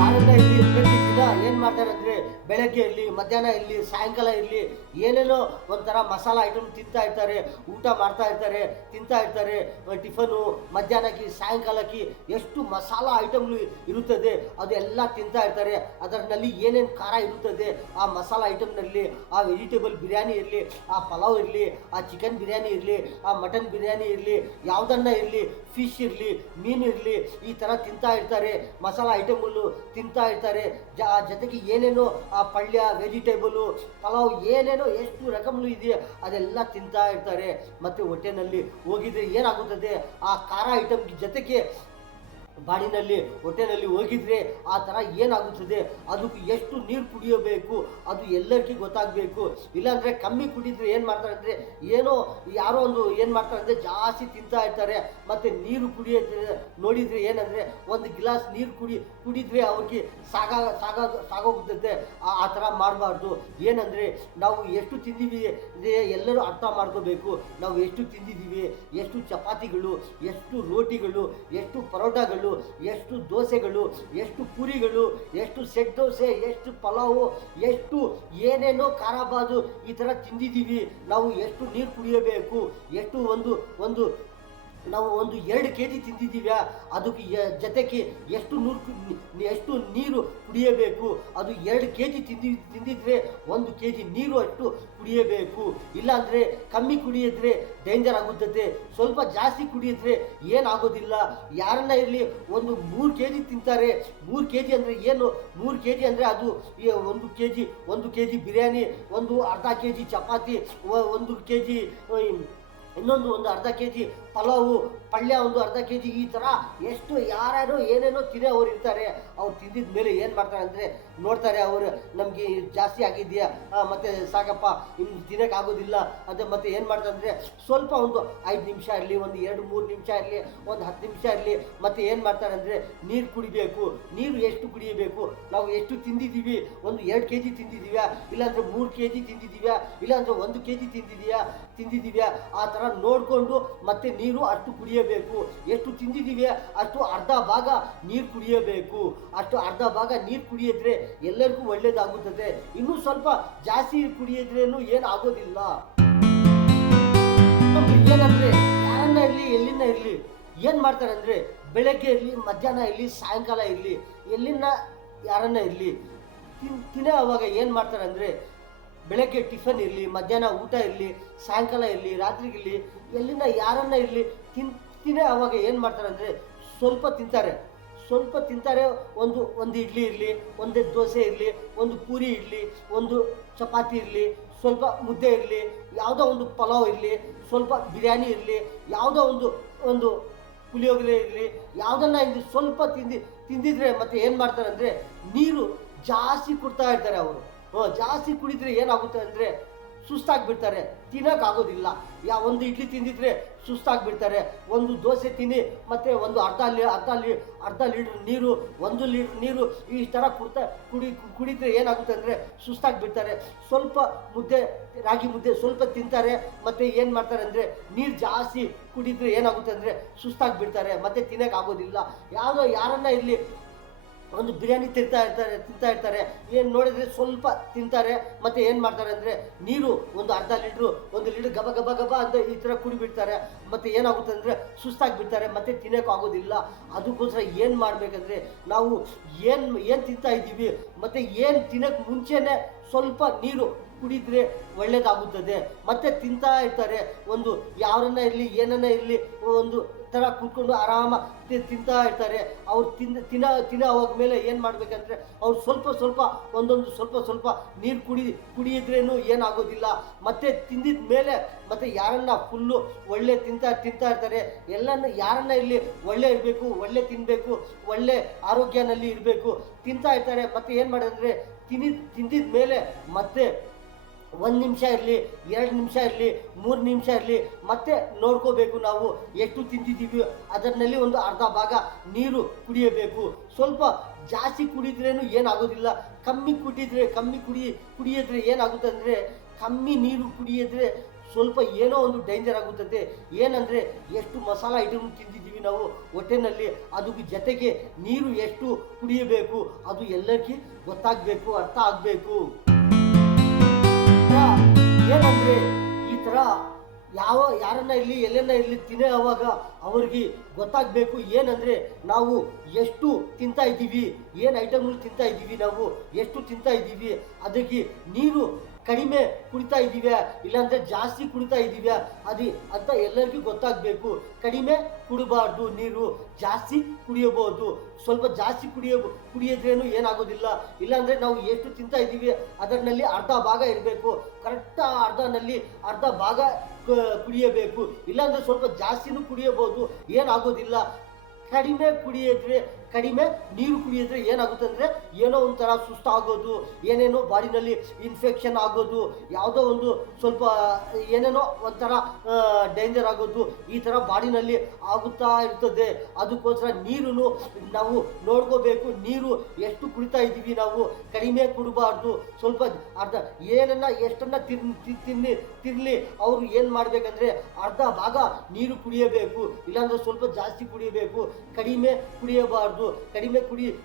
ಯಾರನ್ನ ಇಲ್ಲಿ ಪ್ರತಿದಿನ ಏನು ಮಾಡ್ತಾರೆ ಅಂದರೆ ಬೆಳಗ್ಗೆ ಇರಲಿ, ಮಧ್ಯಾಹ್ನ ಇರಲಿ, ಸಾಯಂಕಾಲ ಇರಲಿ ಏನೇನೋ ಒಂಥರ ಮಸಾಲ ಐಟಮ್ ತಿಂತಾ ಇರ್ತಾರೆ, ಊಟ ಮಾಡ್ತಾ ಇರ್ತಾರೆ, ತಿಂತಾ ಇರ್ತಾರೆ. ಟಿಫನು, ಮಧ್ಯಾಹ್ನಕ್ಕೆ, ಸಾಯಂಕಾಲಕ್ಕೆ ಎಷ್ಟು ಮಸಾಲ ಐಟಮ್ಗಳು ಇರುತ್ತದೆ ಅದೆಲ್ಲ ತಿಂತಾ ಇರ್ತಾರೆ. ಅದರಲ್ಲಿ ಏನೇನು ಖಾರ ಇರುತ್ತದೆ ಆ ಮಸಾಲ ಐಟಮ್ನಲ್ಲಿ, ಆ ವೆಜಿಟೇಬಲ್ ಬಿರಿಯಾನಿ ಇರಲಿ, ಆ ಪಲಾವ್ ಇರಲಿ, ಆ ಚಿಕನ್ ಬಿರಿಯಾನಿ ಇರಲಿ, ಆ ಮಟನ್ ಬಿರಿಯಾನಿ ಇರಲಿ, ಯಾವುದನ್ನ ಇರಲಿ, ಫಿಶ್ ಇರಲಿ, ಮೀನು ಇರಲಿ, ಈ ಥರ ತಿಂತಾ ಇರ್ತಾರೆ. ಮಸಾಲ ಐಟಮ್ಗಳು ತಿಂತಾ ಇರ್ತಾರೆ. ಜೊತೆಗೆ ಏನೇನೋ ಆ ಪಲ್ಯ, ವೆಜಿಟೇಬಲು, ಪಲಾವ್ ಏನೇನೋ ಎಷ್ಟು ರಕಮ್ಗಳು ಇದೆಯಾ ಅದೆಲ್ಲ ತಿಂತಾ ಇರ್ತಾರೆ. ಮತ್ತು ಹೊಟ್ಟೆನಲ್ಲಿ ಹೋಗಿದ್ರೆ ಏನಾಗುತ್ತದೆ, ಆ ಖಾರ ಐಟಮ್ ಜೊತೆಗೆ ಬಾಡಿನಲ್ಲಿ ಹೊಟ್ಟೆನಲ್ಲಿ ಹೋಗಿದ್ರೆ ಆ ಥರ ಏನಾಗುತ್ತದೆ, ಅದಕ್ಕೆ ಎಷ್ಟು ನೀರು ಕುಡಿಯಬೇಕು ಅದು ಎಲ್ಲರಿಗೂ ಗೊತ್ತಾಗಬೇಕು. ಇಲ್ಲಾಂದರೆ ಕಮ್ಮಿ ಕುಡಿದ್ರೆ ಏನು ಮಾಡ್ತಾರೆ ಅಂದರೆ ಯಾರೋ ಒಂದು ಏನು ಮಾಡ್ತಾರೆ ಅಂದರೆ ಜಾಸ್ತಿ ತಿಂತಾ ಇರ್ತಾರೆ. ಮತ್ತು ನೀರು ಕುಡಿಯೋದ್ರೆ ನೋಡಿದರೆ ಏನಂದರೆ ಒಂದು ಗ್ಲಾಸ್ ನೀರು ಕುಡಿದ್ರೆ ಅವ್ರಿಗೆ ಸಾಗೋಗುತ್ತದೆ. ಆ ಥರ ಮಾಡಬಾರ್ದು. ಏನಂದರೆ ನಾವು ಎಷ್ಟು ತಿಂದಿದ್ದೀವಿ ಎಲ್ಲರೂ ಅರ್ಥ ಮಾಡ್ಕೋಬೇಕು. ನಾವು ಎಷ್ಟು ತಿಂದಿದ್ದೀವಿ, ಎಷ್ಟು ಚಪಾತಿಗಳು, ಎಷ್ಟು ರೋಟಿಗಳು, ಎಷ್ಟು ಪರೋಟಾಗಳು, ಎಷ್ಟು ದೋಸೆಗಳು, ಎಷ್ಟು ಪೂರಿಗಳು, ಎಷ್ಟು ಸೆಟ್ ದೋಸೆ, ಎಷ್ಟು ಪಲಾವು, ಎಷ್ಟು ಏನೇನೋ ಖಾರಾಬಾದು ಈ ಥರ ತಿಂದಿದ್ದೀವಿ. ನಾವು ಎಷ್ಟು ನೀರು ಕುಡಿಯಬೇಕು, ಎಷ್ಟು ನಾವು ಒಂದು 2 kg ತಿಂದಿದ್ದೀವ್ಯಾ, ಅದಕ್ಕೆ ಜೊತೆಗೆ ಎಷ್ಟು ನೀರು ಕುಡಿಯಬೇಕು. ಅದು 2 kg ತಿಂದಿದ್ರೆ 1 kg ನೀರು ಅಷ್ಟು ಕುಡಿಯಬೇಕು. ಇಲ್ಲಾಂದರೆ ಕಮ್ಮಿ ಕುಡಿಯಿದ್ರೆ ಡೇಂಜರ್ ಆಗುತ್ತದೆ. ಸ್ವಲ್ಪ ಜಾಸ್ತಿ ಕುಡಿಯಿದ್ರೆ ಏನಾಗೋದಿಲ್ಲ. ಯಾರನ್ನ ಇರಲಿ ಒಂದು 3 kg ತಿಂತಾರೆ. 3 kg ಅಂದರೆ ಏನು? 3 kg ಅಂದರೆ ಅದು 1 kg ಬಿರಿಯಾನಿ, ಒಂದು ಅರ್ಧ kg ಚಪಾತಿ, 1 kg ಇನ್ನೊಂದು ಅರ್ಧ kg ಪಲಾವು, ಪಲ್ಯ ಒಂದು ಅರ್ಧ kg, ಈ ಥರ ಎಷ್ಟು ಯಾರ್ಯಾರು ಏನೇನೋ ಅವ್ರು ಇರ್ತಾರೆ. ಅವ್ರು ತಿಂದಿದ ಮೇಲೆ ಏನು ಮಾಡ್ತಾರೆ ಅಂದರೆ ನೋಡ್ತಾರೆ, ಅವರು ನಮಗೆ ಜಾಸ್ತಿ ಆಗಿದೆಯಾ, ಮತ್ತು ಸಾಕಪ್ಪ ಇನ್ನು ತಿನ್ನೋಕ್ಕಾಗೋದಿಲ್ಲ ಅಂತ ಮತ್ತೆ ಏನು ಮಾಡ್ತಾರೆ ಅಂದರೆ ಸ್ವಲ್ಪ ಒಂದು 5 ನಿಮಿಷ ಇರಲಿ, ಒಂದು 2-3 ನಿಮಿಷ ಇರಲಿ, ಒಂದು 10 ನಿಮಿಷ ಇರಲಿ, ಮತ್ತು ಏನು ಮಾಡ್ತಾರೆ ಅಂದರೆ ನೀರು ಕುಡಿಬೇಕು. ನೀರು ಎಷ್ಟು ಕುಡಿಯಬೇಕು? ನಾವು ಎಷ್ಟು ತಿಂದಿದ್ದೀವಿ? ಒಂದು 2 kg ತಿಂದಿದ್ದೀವ್ಯಾ, ಇಲ್ಲಾಂದರೆ 3 kg ತಿಂದಿದ್ದೀವ್ಯಾ, ಇಲ್ಲಾಂದರೆ 1 kg ತಿಂದಿದ್ದೀವ್ಯಾ, ಆ ಥರ ನೋಡಿಕೊಂಡು ಮತ್ತೆ ನೀರು ಅಷ್ಟು ಕುಡಿಯಬೇಕು. ಎಷ್ಟು ತಿಂದಿದ್ದೀವಿ ಅಷ್ಟು ಅರ್ಧ ಭಾಗ ನೀರು ಕುಡಿಯಬೇಕು. ಅಷ್ಟು ಅರ್ಧ ಭಾಗ ನೀರು ಕುಡಿಯಿದ್ರೆ ಎಲ್ಲರಿಗೂ ಒಳ್ಳೆಯದಾಗುತ್ತದೆ. ಇನ್ನೂ ಸ್ವಲ್ಪ ಜಾಸ್ತಿ ಕುಡಿಯಿದ್ರೇನು ಏನು ಆಗೋದಿಲ್ಲ. ಏನಂದರೆ ಯಾರನ್ನ ಇರಲಿ, ಎಲ್ಲಿಂದ ಇರಲಿ ಏನು ಮಾಡ್ತಾರೆ ಅಂದರೆ ಬೆಳಗ್ಗೆ ಇರಲಿ, ಮಧ್ಯಾಹ್ನ ಇರಲಿ, ಸಾಯಂಕಾಲ ಇರಲಿ, ಎಲ್ಲಿಂದ ಯಾರನ್ನ ಇರಲಿ ತಿನ್ನೋ ಅವಾಗ ಏನು ಮಾಡ್ತಾರೆ ಅಂದರೆ ಬೆಳಗ್ಗೆ ಟಿಫನ್ ಇರಲಿ, ಮಧ್ಯಾಹ್ನ ಊಟ ಇರಲಿ, ಸಾಯಂಕಾಲ ಇರಲಿ, ರಾತ್ರಿಗಿರಲಿ, ಎಲ್ಲಿಂದ ಯಾರನ್ನ ಇರಲಿ ತಿನ್ನೋ ಅವಾಗ ಏನು ಮಾಡ್ತಾರೆ ಅಂದರೆ ಸ್ವಲ್ಪ ತಿಂತಾರೆ. ಒಂದು ಇಡ್ಲಿ ಇರಲಿ, ಒಂದು ದೋಸೆ ಇರಲಿ, ಒಂದು ಪೂರಿ ಇರಲಿ, ಒಂದು ಚಪಾತಿ ಇರಲಿ, ಸ್ವಲ್ಪ ಮುದ್ದೆ ಇರಲಿ, ಯಾವುದೋ ಒಂದು ಪಲಾವ್ ಇರಲಿ, ಸ್ವಲ್ಪ ಬಿರಿಯಾನಿ ಇರಲಿ, ಯಾವುದೋ ಒಂದು ಪುಳಿಯೋಗರೆ ಇರಲಿ, ಯಾವುದನ್ನ ಇಲ್ಲಿ ಸ್ವಲ್ಪ ತಿಂದಿದ್ರೆ ಮತ್ತೆ ಏನು ಮಾಡ್ತಾರೆ ಅಂದರೆ ನೀರು ಜಾಸ್ತಿ ಕುಡ್ತಾ ಇರ್ತಾರೆ ಅವರು. ಜಾಸ್ತಿ ಕುಡಿದ್ರೆ ಏನಾಗುತ್ತೆ ಅಂದರೆ ಸುಸ್ತಾಗಿಬಿಡ್ತಾರೆ, ತಿನ್ನೋಕ್ಕಾಗೋದಿಲ್ಲ. ಒಂದು ಇಡ್ಲಿ ತಿಂದಿದ್ರೆ ಸುಸ್ತಾಗಿಬಿಡ್ತಾರೆ. ಒಂದು ದೋಸೆ ತಿನ್ನಿ ಮತ್ತು ಒಂದು ಅರ್ಧ ಲೀಟ್ರ್ ನೀರು, 1 ಲೀಟ್ರ್ ನೀರು ಈ ಥರ ಕುಡಿದ್ರೆ ಏನಾಗುತ್ತೆ ಅಂದರೆ ಸುಸ್ತಾಗಿಬಿಡ್ತಾರೆ. ಸ್ವಲ್ಪ ರಾಗಿ ಮುದ್ದೆ ಸ್ವಲ್ಪ ತಿಂತಾರೆ, ಮತ್ತು ಏನು ಮಾಡ್ತಾರೆ ಅಂದರೆ ನೀರು ಜಾಸ್ತಿ ಕುಡಿದ್ರೆ ಏನಾಗುತ್ತೆ ಅಂದರೆ ಸುಸ್ತಾಗಿಬಿಡ್ತಾರೆ, ಮತ್ತು ತಿನ್ನೋಕ್ಕಾಗೋದಿಲ್ಲ. ಯಾರನ್ನ ಇರಲಿ ಒಂದು ಬಿರಿಯಾನಿ ತಿಂತಾ ಇರ್ತಾರೆ ಏನು ನೋಡಿದರೆ ಸ್ವಲ್ಪ ತಿಂತಾರೆ, ಮತ್ತು ಏನು ಮಾಡ್ತಾರೆ ಅಂದರೆ ನೀರು ಒಂದು ಅರ್ಧ ಲೀಟ್ರು 1 ಲೀಟ್ರ್ ಗಬ ಗಬ ಗಬ ಅಂತ ಈ ಥರ ಕುಡಿಬಿಡ್ತಾರೆ. ಮತ್ತು ಏನಾಗುತ್ತೆ ಅಂದರೆ ಸುಸ್ತಾಗಿಬಿಡ್ತಾರೆ, ಮತ್ತು ತಿನ್ನೋಕ್ಕಾಗೋದಿಲ್ಲ. ಅದಕ್ಕೋಸ್ಕರ ಏನು ಮಾಡಬೇಕಂದ್ರೆ ನಾವು ಏನು ತಿಂತಾ ಇದ್ದೀವಿ ಮತ್ತು ಏನು ತಿನ್ನೋಕ್ಕೆ ಮುಂಚೆನೇ ಸ್ವಲ್ಪ ನೀರು ಕುಡಿದ್ರೆ ಒಳ್ಳೆಯದಾಗುತ್ತದೆ. ಮತ್ತೆ ತಿಂತಾ ಇರ್ತಾರೆ, ಒಂದು ಯಾರನ್ನ ಇರಲಿ ಏನನ್ನ ಇರಲಿ ಒಂದು ಥರ ಕೂತ್ಕೊಂಡು ಆರಾಮ ತಿಂತಾ ಇರ್ತಾರೆ. ಅವ್ರು ತಿನ್ನೋ ಹೋದ್ಮೇಲೆ ಏನು ಮಾಡಬೇಕಂದ್ರೆ ಅವ್ರು ಸ್ವಲ್ಪ ಸ್ವಲ್ಪ ನೀರು ಕುಡಿಯಿದ್ರೇನು ಏನಾಗೋದಿಲ್ಲ. ಮತ್ತು ತಿಂದಿದ ಮೇಲೆ ಮತ್ತು ಯಾರನ್ನ ಫುಲ್ಲು ಒಳ್ಳೆ ತಿಂತಾ ಇರ್ತಾರೆ. ಯಾರನ್ನ ಇಲ್ಲಿ ಒಳ್ಳೆ ಇರಬೇಕು, ಒಳ್ಳೆ ತಿನ್ನಬೇಕು, ಒಳ್ಳೆ ಆರೋಗ್ಯನಲ್ಲಿ ಇರಬೇಕು ತಿಂತಾ ಇರ್ತಾರೆ. ಮತ್ತು ಏನು ಮಾಡೋದಂದರೆ ತಿಂದಿದ ಮೇಲೆ ಮತ್ತೆ 1 ನಿಮಿಷ ಇರಲಿ, 2 ನಿಮಿಷ ಇರಲಿ, 3 ನಿಮಿಷ ಇರಲಿ, ಮತ್ತೆ ನೋಡ್ಕೋಬೇಕು ನಾವು ಎಷ್ಟು ತಿಂದಿದ್ದೀವಿ. ಅದರಲ್ಲಿ ಒಂದು ಅರ್ಧ ಭಾಗ ನೀರು ಕುಡಿಯಬೇಕು. ಸ್ವಲ್ಪ ಜಾಸ್ತಿ ಕುಡಿದ್ರೇನು ಏನಾಗೋದಿಲ್ಲ, ಕಮ್ಮಿ ಕುಡಿಯಿದ್ರೆ ಏನಾಗುತ್ತೆ ಅಂದರೆ ಕಮ್ಮಿ ನೀರು ಕುಡಿಯಿದ್ರೆ ಸ್ವಲ್ಪ ಏನೋ ಒಂದು ಡೇಂಜರ್ ಆಗುತ್ತದೆ. ಏನಂದರೆ ಎಷ್ಟು ಮಸಾಲ ಐಟಮ್ ತಿಂದಿದ್ದೀವಿ ನಾವು ಹೊಟ್ಟೆನಲ್ಲಿ, ಅದಕ್ಕೆ ಜೊತೆಗೆ ನೀರು ಎಷ್ಟು ಕುಡಿಯಬೇಕು ಅದು ಎಲ್ಲರಿಗೂ ಗೊತ್ತಾಗಬೇಕು, ಅರ್ಥ ಆಗಬೇಕು. ಏನಂದರೆ ಈ ಥರ ಯಾರನ್ನ ಇಲ್ಲಿ ಎಲ್ಲೆನ್ನ ಇಲ್ಲಿ ತಿನ್ನೋವಾಗ ಅವ್ರಿಗೆ ಗೊತ್ತಾಗಬೇಕು. ಏನಂದರೆ ನಾವು ಎಷ್ಟು ತಿಂತಾ ಇದ್ದೀವಿ, ಏನು ಐಟಮ್ಗಳು ತಿಂತಾ ಇದ್ದೀವಿ, ನಾವು ಎಷ್ಟು ತಿಂತಾ ಇದ್ದೀವಿ, ಅದಕ್ಕೆ ನೀರು ಕಡಿಮೆ ಕುಡಿತಾ ಇದ್ದೀವ್ಯಾ ಇಲ್ಲಾಂದರೆ ಜಾಸ್ತಿ ಕುಡಿತಾ ಇದ್ದೀವ್ಯಾ ಅಂತ ಎಲ್ಲರಿಗೂ ಗೊತ್ತಾಗಬೇಕು. ಕಡಿಮೆ ಕುಡಿಬಾರ್ದು, ನೀರು ಜಾಸ್ತಿ ಕುಡಿಯಬಹುದು. ಸ್ವಲ್ಪ ಜಾಸ್ತಿ ಕುಡಿಯೋದ್ರೇನು ಏನಾಗೋದಿಲ್ಲ. ಇಲ್ಲಾಂದರೆ ನಾವು ಎಷ್ಟು ತಿಂತಾ ಇದ್ದೀವಿ ಅದರಲ್ಲಿ ಅರ್ಧ ಭಾಗ ಇರಬೇಕು, ಕರೆಕ್ಟ್ ಅರ್ಧ ಭಾಗ ಕುಡಿಯಬೇಕು. ಇಲ್ಲಾಂದರೆ ಸ್ವಲ್ಪ ಜಾಸ್ತಿನೂ ಕುಡಿಯಬಹುದು, ಏನಾಗೋದಿಲ್ಲ. ಕಡಿಮೆ ನೀರು ಕುಡಿಯಿದ್ರೆ ಏನಾಗುತ್ತೆ ಅಂದರೆ ಏನೋ ಒಂಥರ ಸುಸ್ತಾಗೋದು, ಏನೇನೋ ಬಾಡಿನಲ್ಲಿ ಇನ್ಫೆಕ್ಷನ್ ಆಗೋದು, ಯಾವುದೋ ಒಂದು ಸ್ವಲ್ಪ ಏನೇನೋ ಒಂಥರ ಡೇಂಜರ್ ಆಗೋದು, ಈ ಥರ ಬಾಡಿನಲ್ಲಿ ಆಗುತ್ತಾ ಇರ್ತದೆ. ಅದಕ್ಕೋಸ್ಕರ ನೀರು ನಾವು ನೋಡ್ಕೋಬೇಕು. ನೀರು ಎಷ್ಟು ಕುಡಿತಾ ಇದ್ದೀವಿ ನಾವು, ಕಡಿಮೆ ಕುಡಬಾರ್ದು. ಸ್ವಲ್ಪ ಅರ್ಧ ಎಷ್ಟನ್ನ ತಿನ್ನಲಿ ಅವರು ಏನು ಮಾಡಬೇಕಂದ್ರೆ ಅರ್ಧ ಭಾಗ ನೀರು ಕುಡಿಯಬೇಕು, ಇಲ್ಲಾಂದರೆ ಸ್ವಲ್ಪ ಜಾಸ್ತಿ ಕುಡಿಯಬೇಕು, ಕಡಿಮೆ ಕುಡಿಯಬಾರ್ದು. ಕಡಿಮೆ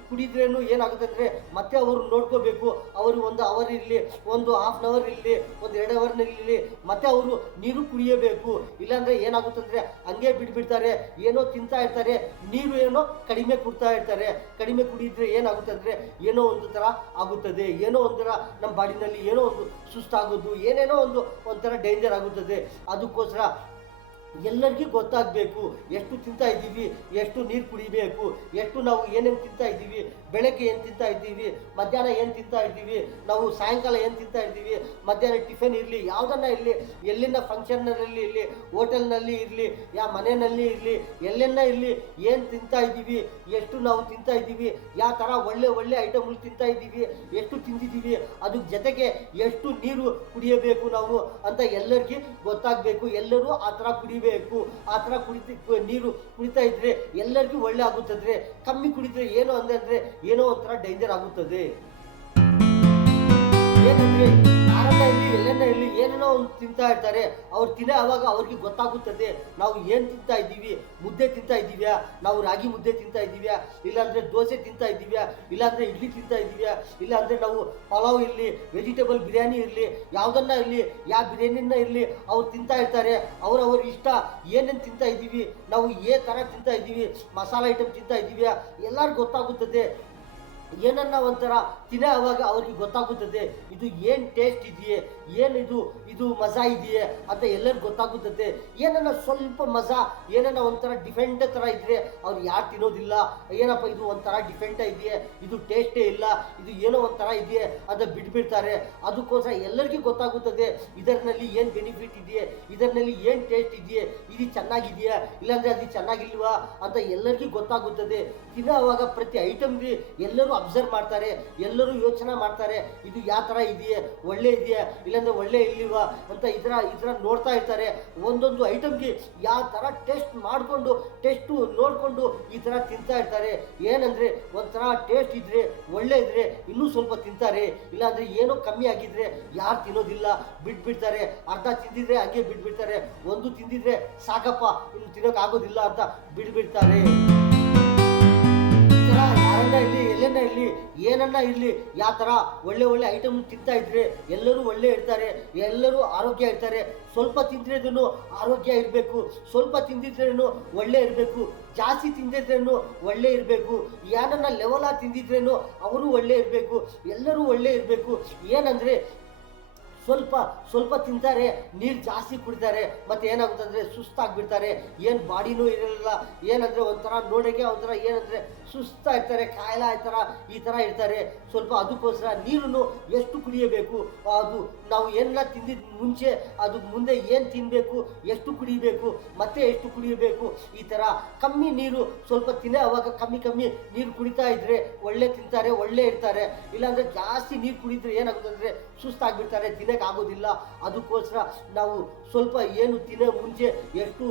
ಕುಡಿದ್ರೇನು ಏನಾಗುತ್ತೆ ಅಂದರೆ ಮತ್ತೆ ಅವರು ನೋಡ್ಕೋಬೇಕು. ಅವರು 1 ಅವರ್ ಇರಲಿ, ಒಂದು ಹಾಫ್ ಅನ್ ಅವರ್ ಇರಲಿ, ಒಂದು 2 ಅವರ್ನಲ್ಲಿ ಮತ್ತೆ ಅವರು ನೀರು ಕುಡಿಯಬೇಕು. ಇಲ್ಲಾಂದರೆ ಏನಾಗುತ್ತೆ ಅಂದರೆ ಹಂಗೆ ಬಿಟ್ಬಿಡ್ತಾರೆ, ಏನೋ ತಿಂತಾ ಇರ್ತಾರೆ, ನೀರು ಏನೋ ಕಡಿಮೆ ಕುಡ್ತಾ ಇರ್ತಾರೆ. ಕಡಿಮೆ ಕುಡಿದ್ರೆ ಏನಾಗುತ್ತೆ ಅಂದರೆ ಏನೋ ಒಂದು ಥರ ಆಗುತ್ತದೆ, ಏನೋ ಒಂಥರ ನಮ್ಮ ಬಾಡಿನಲ್ಲಿ ಏನೋ ಒಂದು ಸುಸ್ತಾಗೋದು, ಏನೇನೋ ಒಂಥರ ಡೇಂಜರ್ ಆಗುತ್ತದೆ. ಅದಕ್ಕೋಸ್ಕರ ಎಲ್ಲರಿಗೂ ಗೊತ್ತಾಗಬೇಕು ಎಷ್ಟು ತಿಂತಾ ಇದ್ದೀವಿ, ಎಷ್ಟು ನೀರು ಕುಡಿಬೇಕು, ಎಷ್ಟು ನಾವು ಏನೇನು ತಿಂತಾ ಇದ್ದೀವಿ, ಬೆಳಗ್ಗೆ ಏನು ತಿಂತಾ ಇದ್ದೀವಿ, ಮಧ್ಯಾಹ್ನ ಏನು ತಿಂತಾ ಇದ್ದೀವಿ, ನಾವು ಸಾಯಂಕಾಲ ಏನು ತಿಂತಾ ಇದ್ದೀವಿ, ಮಧ್ಯಾಹ್ನ ಟಿಫಿನ್ ಇರಲಿ, ಯಾವುದನ್ನ ಇರಲಿ, ಎಲ್ಲಿನ ಫಂಕ್ಷನ್ನಲ್ಲಿ ಇರಲಿ, ಹೋಟೆಲ್ನಲ್ಲಿ ಇರಲಿ, ಯಾವ ಮನೆಯಲ್ಲಿ ಇರಲಿ, ಎಲ್ಲೆನ್ನ ಇರಲಿ, ಏನು ತಿಂತಾ ಇದ್ದೀವಿ, ಎಷ್ಟು ನಾವು ತಿಂತಾ ಇದ್ದೀವಿ, ಯಾವ ಥರ ಒಳ್ಳೆ ಐಟಮ್ಗಳು ತಿಂತಾ ಇದ್ದೀವಿ, ಎಷ್ಟು ತಿಂದಿದ್ದೀವಿ, ಅದ್ರ ಜೊತೆಗೆ ಎಷ್ಟು ನೀರು ಕುಡಿಯಬೇಕು ನಾವು ಅಂತ ಎಲ್ಲರಿಗೂ ಗೊತ್ತಾಗಬೇಕು. ಎಲ್ಲರೂ ಆ ಥರ ಕುಡಿಬೇಕು. ಆ ಥರ ನೀರು ಕುಡಿತಾ ಇದ್ರೆ ಎಲ್ಲರಿಗೂ ಒಳ್ಳೆ ಆಗುತ್ತದೆ. ಕಮ್ಮಿ ಕುಡಿದ್ರೆ ಏನು ಅಂದರೆ ಏನೋ ಒಂಥರ ಡೇಂಜರ್ ಆಗುತ್ತದೆ. ಏನಂದ್ರೆ ಯಾರನ್ನ ಇಲ್ಲಿ ಎಲ್ಲೆನ್ನ ಇಲ್ಲಿ ಏನೇನೋ ಒಂದು ತಿಂತಾ ಇರ್ತಾರೆ, ಅವ್ರು ಆವಾಗ ಅವ್ರಿಗೆ ಗೊತ್ತಾಗುತ್ತದೆ ನಾವು ಏನು ತಿಂತಾ ಇದ್ದೀವಿ. ಮುದ್ದೆ ತಿಂತಾ ಇದ್ದೀವ್ಯಾ, ನಾವು ರಾಗಿ ಮುದ್ದೆ ತಿಂತಾ ಇದ್ದೀವ್ಯಾ, ಇಲ್ಲಾಂದರೆ ದೋಸೆ ತಿಂತಾ ಇದ್ದೀವ್ಯಾ, ಇಲ್ಲಾಂದರೆ ಇಡ್ಲಿ ತಿಂತಾ ಇದ್ದೀವ್ಯಾ, ಇಲ್ಲಾಂದರೆ ನಾವು ಪಲಾವ್ ಇರಲಿ, ವೆಜಿಟೇಬಲ್ ಬಿರಿಯಾನಿ ಇರಲಿ, ಯಾವುದನ್ನ ಇರಲಿ, ಯಾವ ಬಿರಿಯಾನಿನ ಇರಲಿ ಅವ್ರು ತಿಂತಾ ಇರ್ತಾರೆ. ಅವ್ರ ಇಷ್ಟ ಏನೇನು ತಿಂತಾ ಇದ್ದೀವಿ, ನಾವು ಥರ ತಿಂತಾ ಇದ್ದೀವಿ, ಮಸಾಲ ಐಟಮ್ ತಿಂತಾ ಇದ್ದೀವ್ಯಾ ಎಲ್ಲರಿಗೂ ಗೊತ್ತಾಗುತ್ತದೆ. ಏನನ್ನ ಒಂಥರ ತಿನ್ನೋವಾಗ ಅವ್ರಿಗೆ ಗೊತ್ತಾಗುತ್ತದೆ ಇದು ಏನು ಟೇಸ್ಟ್ ಇದೆಯೇ, ಇದು ಮಜಾ ಇದೆಯೇ ಅಂತ ಎಲ್ಲರಿಗೂ ಗೊತ್ತಾಗುತ್ತದೆ. ಏನನ್ನ ಸ್ವಲ್ಪ ಮಜಾ ಏನನ್ನ ಒಂಥರ ಡಿಫೆಂಟ್ ಥರ ಇದ್ದರೆ ಅವ್ರು ಯಾರು ತಿನ್ನೋದಿಲ್ಲ. ಏನಪ್ಪ ಇದು ಒಂಥರ ಡಿಫೆಂಟ್ ಇದೆಯೇ, ಇದು ಟೇಸ್ಟೇ ಇಲ್ಲ, ಇದು ಏನೋ ಒಂಥರ ಇದೆಯೇ ಅಂತ ಬಿಟ್ಬಿಡ್ತಾರೆ. ಅದಕ್ಕೋಸ್ಕರ ಎಲ್ಲರಿಗೂ ಗೊತ್ತಾಗುತ್ತದೆ ಇದರಲ್ಲಿ ಏನು ಬೆನಿಫಿಟ್ ಇದೆಯೇ, ಇದರಲ್ಲಿ ಏನು ಟೇಸ್ಟ್ ಇದೆಯೇ, ಇದು ಚೆನ್ನಾಗಿದೆಯಾ ಇಲ್ಲಾಂದರೆ ಅದು ಚೆನ್ನಾಗಿಲ್ವಾ ಅಂತ ಎಲ್ಲರಿಗೂ ಗೊತ್ತಾಗುತ್ತದೆ. ತಿನ್ನೋವಾಗ ಪ್ರತಿ ಐಟಮ್ಗೆ ಎಲ್ಲರೂ ಅಬ್ಸರ್ವ್ ಮಾಡ್ತಾರೆ, ಎಲ್ಲರೂ ಯೋಚನೆ ಮಾಡ್ತಾರೆ, ಇದು ಯಾವ ಥರ ಇದೆಯೇ, ಒಳ್ಳೆ ಇದೆಯಾ ಇಲ್ಲಾಂದರೆ ಒಳ್ಳೆ ಇಲ್ಲಿವಾ ಅಂತ ಇದರ ನೋಡ್ತಾ ಇರ್ತಾರೆ. ಒಂದೊಂದು ಐಟಮ್ಗೆ ಯಾವ ಥರ ಟೇಸ್ಟ್ ನೋಡಿಕೊಂಡು ಈ ಥರ ತಿಂತಾ ಇರ್ತಾರೆ. ಏನಂದರೆ ಒಂಥರ ಟೇಸ್ಟ್ ಇದ್ದರೆ ಒಳ್ಳೆ ಇದ್ದರೆ ಇನ್ನೂ ಸ್ವಲ್ಪ ತಿಂತಾರೆ, ಇಲ್ಲಾಂದರೆ ಏನೋ ಕಮ್ಮಿ ಆಗಿದ್ರೆ ಯಾರು ತಿನ್ನೋದಿಲ್ಲ, ಬಿಟ್ಬಿಡ್ತಾರೆ. ಅರ್ಧ ತಿಂದಿದ್ರೆ ಹಂಗೆ ಬಿಟ್ಬಿಡ್ತಾರೆ, ಒಂದು ತಿಂದಿದ್ರೆ ಸಾಕಪ್ಪ ಇನ್ನು ತಿನ್ನೋಕ್ಕಾಗೋದಿಲ್ಲ ಅಂತ ಬಿಟ್ಬಿಡ್ತಾರೆ. ಈ ಥರ ಯಾರನ್ನ ಇರಲಿ ಎಲ್ಲೆನ್ನ ಇರಲಿ ಏನನ್ನ ಇರಲಿ ಯಾವ ಥರ ಒಳ್ಳೆ ಒಳ್ಳೆ ಐಟಮ್ ತಿಂತಾ ಇದ್ರೆ ಎಲ್ಲರೂ ಒಳ್ಳೆ ಇರ್ತಾರೆ, ಎಲ್ಲರೂ ಆರೋಗ್ಯ ಇರ್ತಾರೆ. ಸ್ವಲ್ಪ ತಿಂದ್ರೇನು ಆರೋಗ್ಯ ಇರಬೇಕು, ಸ್ವಲ್ಪ ತಿಂದಿದ್ರೇನು ಒಳ್ಳೆ ಇರಬೇಕು, ಜಾಸ್ತಿ ತಿಂದಿದ್ರೇನು ಒಳ್ಳೆ ಇರಬೇಕು, ಏನನ್ನ ಲೆವೆಲಾಗಿ ತಿಂದಿದ್ರೇನು ಅವರು ಒಳ್ಳೆ ಇರಬೇಕು, ಎಲ್ಲರೂ ಒಳ್ಳೆ ಇರಬೇಕು. ಏನಂದರೆ ಸ್ವಲ್ಪ ಸ್ವಲ್ಪ ತಿಂತಾರೆ, ನೀರು ಜಾಸ್ತಿ ಕುಡಿತಾರೆ, ಮತ್ತು ಏನಾಗುತ್ತಂದರೆ ಸುಸ್ತಾಗಿಬಿಡ್ತಾರೆ, ಏನು ಬಾಡಿನೂ ಇರಲಿಲ್ಲ. ಏನಂದರೆ ಒಂಥರ ನೋಡೋಕ್ಕೆ ಒಂಥರ ಏನಂದರೆ ಸುಸ್ತಾಗಿರ್ತಾರೆ, ಕಾಯಿಲೆ ಈ ಥರ ಇರ್ತಾರೆ. ಸ್ವಲ್ಪ ಅದಕ್ಕೋಸ್ಕರ ನೀರನ್ನು ಎಷ್ಟು ಕುಡಿಯಬೇಕು, ಅದು ನಾವು ಏನೆಲ್ಲ ತಿಂದಿದ್ದ ಮುಂಚೆ ಅದು ಮುಂದೆ ಏನು ತಿನ್ನಬೇಕು, ಎಷ್ಟು ಕುಡಿಬೇಕು, ಮತ್ತೆ ಎಷ್ಟು ಕುಡಿಯಬೇಕು, ಈ ಥರ ಕಮ್ಮಿ ನೀರು ಸ್ವಲ್ಪ ಅವಾಗ ಕಮ್ಮಿ ನೀರು ಕುಡಿತಾ ಇದ್ದರೆ ಒಳ್ಳೆ ತಿಂತಾರೆ, ಒಳ್ಳೆ ಇರ್ತಾರೆ. ಇಲ್ಲಾಂದರೆ ಜಾಸ್ತಿ ನೀರು ಕುಡಿದ್ರೆ ಏನಾಗುತ್ತೆ ಅಂದರೆ ಸುಸ್ತಾಗಿಬಿಡ್ತಾರೆ, ಆಗೋದಿಲ್ಲ. ಅದಕ್ಕೋಸ್ಕರ ನಾವು ಸ್ವಲ್ಪ ಏನು ತಿನ್ನೋ ಮುಂಚೆ ಎಷ್ಟು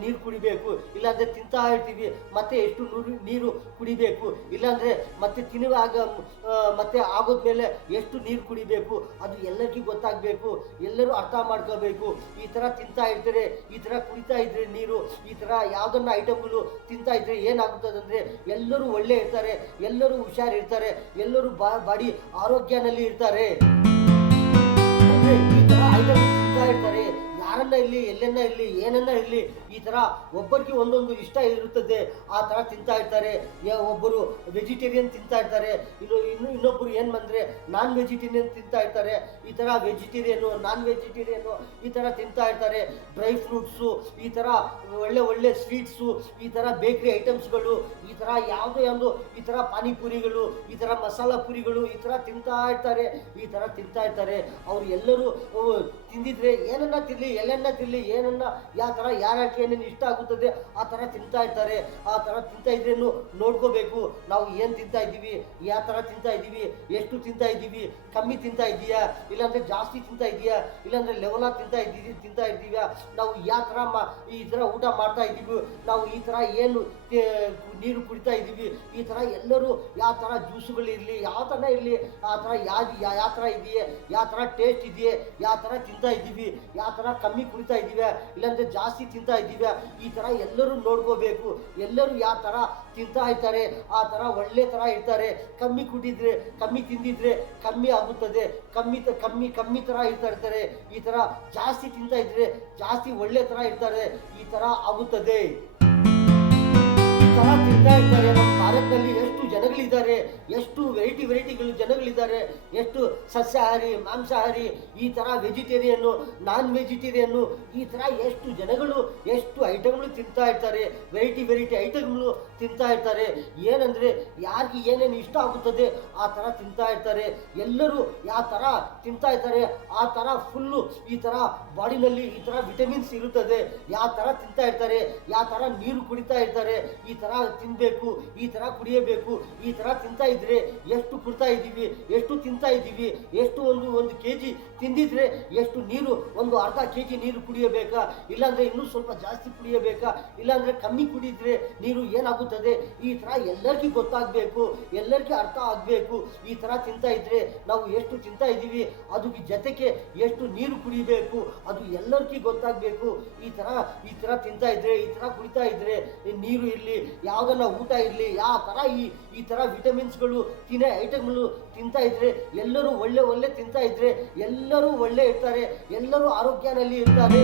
ನೀರು ಕುಡಿಬೇಕು, ಇಲ್ಲಾಂದರೆ ತಿಂತಾ ಇರ್ತೀವಿ ಮತ್ತೆ ಎಷ್ಟು ನೀರು ಕುಡಿಬೇಕು, ಇಲ್ಲಾಂದರೆ ಮತ್ತೆ ತಿನ್ನುವಾಗ ಮತ್ತೆ ಆಗೋದ್ಮೇಲೆ ಎಷ್ಟು ನೀರು ಕುಡಿಬೇಕು, ಅದು ಎಲ್ಲರಿಗೂ ಗೊತ್ತಾಗಬೇಕು, ಎಲ್ಲರೂ ಅರ್ಥ ಮಾಡ್ಕೋಬೇಕು. ಈ ಥರ ತಿಂತಾ ಇರ್ತಾರೆ, ಈ ಥರ ಕುಡಿತಾ ಇದ್ರೆ ನೀರು, ಈ ಥರ ಯಾವುದನ್ನ ಐಟಮ್ಗಳು ತಿಂತಾ ಇದ್ರೆ ಏನಾಗುತ್ತದಂದರೆ ಎಲ್ಲರೂ ಒಳ್ಳೆ ಇರ್ತಾರೆ, ಎಲ್ಲರೂ ಹುಷಾರಿರ್ತಾರೆ, ಎಲ್ಲರೂ ಬಾಡಿ ಆರೋಗ್ಯನಲ್ಲಿ ಇರ್ತಾರೆ. ಈ ಥರ ಐಟಮ್ ತಿಂತಾ ಇರ್ತಾರೆ, ಯಾರನ್ನ ಇರಲಿ ಎಲ್ಲೆನ್ನ ಇರಲಿ ಏನನ್ನ ಇರಲಿ, ಈ ಥರ ಒಬ್ಬರಿಗೆ ಒಂದೊಂದು ಇಷ್ಟ ಇರುತ್ತದೆ, ಆ ಥರ ತಿಂತಾ ಇರ್ತಾರೆ. ಒಬ್ಬರು ವೆಜಿಟೇರಿಯನ್ ತಿಂತಾ ಇರ್ತಾರೆ, ಇನ್ನೊಬ್ಬರು ಏನು ಬಂದರೆ ನಾನ್ ವೆಜಿಟೇರಿಯನ್ ತಿಂತಾ ಇರ್ತಾರೆ. ಈ ಥರ ವೆಜಿಟೇರಿಯನು ನಾನ್ ವೆಜಿಟೇರಿಯನು ಈ ಥರ ತಿಂತಾ ಇರ್ತಾರೆ. ಡ್ರೈ ಫ್ರೂಟ್ಸು, ಈ ಥರ ಒಳ್ಳೆ ಸ್ವೀಟ್ಸು, ಈ ಥರ ಬೇಕ್ರಿ ಐಟಮ್ಸ್ಗಳು, ಈ ಥರ ಯಾವುದೋ ಈ ಥರ ಪಾನಿಪುರಿಗಳು, ಈ ಥರ ಮಸಾಲ ಪುರಿಗಳು, ಈ ಥರ ತಿಂತಾ ಇರ್ತಾರೆ. ಅವ್ರು ಎಲ್ಲರೂ ತಿಂದಿದ್ರೆ ಏನನ್ನ ತಿನ್ನಲಿ ಎಲ್ಲೆನ್ನ ತಿನ್ನಲಿ ಏನನ್ನ ಯಾವ ಥರ ಯಾರಕ್ಕೆ ಏನೇನು ಇಷ್ಟ ಆಗುತ್ತದೆ ಆ ಥರ ತಿಂತಾ ಇರ್ತಾರೆ. ಆ ಥರ ತಿಂತಾ ಇದ್ರೇನು ನೋಡ್ಕೋಬೇಕು, ನಾವು ಏನು ತಿಂತಾ ಇದ್ದೀವಿ, ಯಾವ ಥರ ತಿಂತಾ ಇದ್ದೀವಿ, ಎಷ್ಟು ತಿಂತಾ ಇದ್ದೀವಿ, ಕಮ್ಮಿ ತಿಂತಾ ಇದೆಯಾ, ಇಲ್ಲಾಂದರೆ ಜಾಸ್ತಿ ತಿಂತಾ ಇದೆಯಾ, ಇಲ್ಲಾಂದರೆ ಲೆವೆಲಾಗಿ ತಿಂತಾ ಇದ್ದೀವಿ, ನಾವು ಯಾವ ಥರ ಈ ಥರ ಊಟ ಮಾಡ್ತಾ ಇದ್ದೀವಿ, ನಾವು ಈ ಥರ ಏನು ನೀರು ಕುಡಿತಾ ಇದ್ದೀವಿ, ಈ ಥರ ಎಲ್ಲರೂ ಯಾವ ಥರ ಜ್ಯೂಸುಗಳಿರಲಿ ಯಾವ ಥರ ಇರಲಿ, ಆ ಥರ ಯಾವ ಥರ ಇದೆಯೇ, ಯಾವ ಥರ ಟೇಸ್ಟ್ ಇದೆಯೇ, ಯಾವ ಥರ ತಿಂತಾ ಇದ್ದೀವಿ, ಯಾವ ಥರ ಕಮ್ಮಿ ಕುಡಿತಾ ಇದ್ದೀವಿ, ಇಲ್ಲಾಂದರೆ ಜಾಸ್ತಿ ತಿಂತಾ ಇದ್ದೀವಿ, ಈ ಥರ ಎಲ್ಲರೂ ನೋಡ್ಕೋಬೇಕು. ಎಲ್ಲರೂ ಯಾವ ಥರ ತಿಂತಾ ಇರ್ತಾರೆ ಆ ಥರ ಒಳ್ಳೆ ಥರ ಇರ್ತಾರೆ. ಕಮ್ಮಿ ಕುಡಿದ್ರೆ ಕಮ್ಮಿ ತಿಂದಿದ್ರೆ ಕಮ್ಮಿ ಆಗುತ್ತದೆ, ಕಮ್ಮಿ ಥರ ಇರ್ತಾರೆ. ಈ ಥರ ಜಾಸ್ತಿ ತಿಂತಾ ಇದ್ರೆ ಜಾಸ್ತಿ ಒಳ್ಳೆ ಥರ ಇರ್ತಾರೆ, ಈ ಥರ ಆಗುತ್ತದೆ. ಥರ ತಿಂತಾ ಇರ್ತಾರೆ. ನಮ್ಮ ಭಾರತದಲ್ಲಿ ಎಷ್ಟು ಜನಗಳಿದ್ದಾರೆ, ಎಷ್ಟು ವೆರೈಟಿಗಳು ಜನಗಳಿದ್ದಾರೆ, ಎಷ್ಟು ಸಸ್ಯಾಹಾರಿ ಮಾಂಸಾಹಾರಿ, ಈ ಥರ ವೆಜಿಟೇರಿಯನ್ನು ನಾನ್ ವೆಜಿಟೇರಿಯನ್ನು, ಈ ಥರ ಎಷ್ಟು ಜನಗಳು ಎಷ್ಟು ಐಟಮ್ಗಳು ತಿಂತಾ ಇರ್ತಾರೆ, ವೆರೈಟಿ ಐಟಮ್ಗಳು ತಿಂತಾ ಇರ್ತಾರೆ. ಏನಂದರೆ ಯಾರಿಗೆ ಏನೇನು ಇಷ್ಟ ಆಗುತ್ತದೆ ಆ ಥರ ತಿಂತಾ ಇರ್ತಾರೆ. ಎಲ್ಲರೂ ಯಾವ ಥರ ತಿಂತಾ ಇರ್ತಾರೆ ಆ ಥರ ಫುಲ್ಲು ಈ ಥರ ಬಾಡಿನಲ್ಲಿ ಈ ಥರ ವಿಟಮಿನ್ಸ್ ಇರುತ್ತದೆ, ಯಾವ ಥರ ತಿಂತಾ ಇರ್ತಾರೆ, ಯಾವ ಥರ ನೀರು ಕುಡಿತಾ ಇರ್ತಾರೆ, ಈ ಥರ ತಿನ್ನಬೇಕು, ಈ ಥರ ಕುಡಿಯಬೇಕು. ಈ ಥರ ತಿಂತಾ ಇದ್ರೆ ಎಷ್ಟು ಕುಡ್ತಾ ಇದ್ದೀವಿ, ಎಷ್ಟು ತಿಂತಾ ಇದ್ದೀವಿ, ಎಷ್ಟು ಒಂದು kg ತಿಂದಿದ್ರೆ ಎಷ್ಟು ನೀರು, ಒಂದು ಅರ್ಧ kg ನೀರು ಕುಡಿಯಬೇಕಾ, ಇಲ್ಲಾಂದರೆ ಇನ್ನೂ ಸ್ವಲ್ಪ ಜಾಸ್ತಿ ಕುಡಿಯಬೇಕಾ, ಇಲ್ಲಾಂದರೆ ಕಮ್ಮಿ ಕುಡಿದ್ರೆ ನೀರು ಏನಾಗುತ್ತದೆ, ಈ ಥರ ಎಲ್ಲರಿಗೂ ಗೊತ್ತಾಗಬೇಕು, ಎಲ್ಲರಿಗೂ ಅರ್ಥ ಆಗಬೇಕು. ಈ ಥರ ತಿಂತಾ ಇದ್ರೆ ನಾವು ಎಷ್ಟು ತಿಂತಾ ಇದ್ದೀವಿ, ಅದಕ್ಕೆ ಜೊತೆಗೆ ಎಷ್ಟು ನೀರು ಕುಡಿಬೇಕು ಅದು ಎಲ್ಲರಿಗೂ ಗೊತ್ತಾಗಬೇಕು. ಈ ಥರ ತಿಂತಾ ಇದ್ರೆ, ಈ ಥರ ಕುಡಿತಾ ಇದ್ರೆ, ನೀರು ಇರಲಿ ಯಾವುದನ್ನ ಊಟ ಇರಲಿ, ಯಾವ ಥರ ಈ ಥರ ವಿಟಮಿನ್ಸ್ಗಳು ತಿನ್ನೋ ಐಟಮ್ಗಳು ತಿಂತಾ ಇದ್ರೆ ಎಲ್ಲರೂ ಒಳ್ಳೆ ತಿಂತಾ ಇದ್ರೆ ಎಲ್ಲರೂ ಒಳ್ಳೆ ಇರ್ತಾರೆ, ಎಲ್ಲರೂ ಆರೋಗ್ಯದಲ್ಲಿ ಇರ್ತಾರೆ.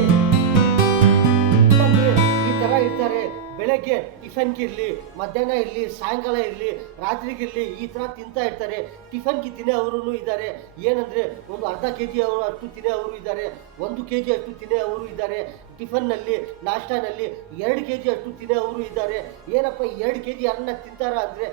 ಈ ಥರ ಇರ್ತಾರೆ. ಬೆಳಗ್ಗೆ ಟಿಫನ್ಗಿರಲಿ, ಮಧ್ಯಾಹ್ನ ಇರಲಿ, ಸಾಯಂಕಾಲ ಇರಲಿ, ರಾತ್ರಿಗಿರಲಿ, ಈ ಥರ ತಿಂತಾ ಇರ್ತಾರೆ. ಟಿಫನ್ಗೆ ತಿನ್ನೋರು ಇದ್ದಾರೆ, ಏನಂದರೆ ಒಂದು ಅರ್ಧ kg ಅಷ್ಟು ತಿನ್ನೋರು ಇದ್ದಾರೆ, 1 kg ಅಷ್ಟು ತಿನ್ನೋರು ಇದ್ದಾರೆ. ಟಿಫನ್ನಲ್ಲಿ ನಾಷ್ಟಾನಲ್ಲಿ 2 kg ಅಷ್ಟು ತಿನ್ನೋರು ಇದ್ದಾರೆ. ಏನಪ್ಪ 2 kg ಅನ್ನ ತಿಂತಾರ ಅಂದರೆ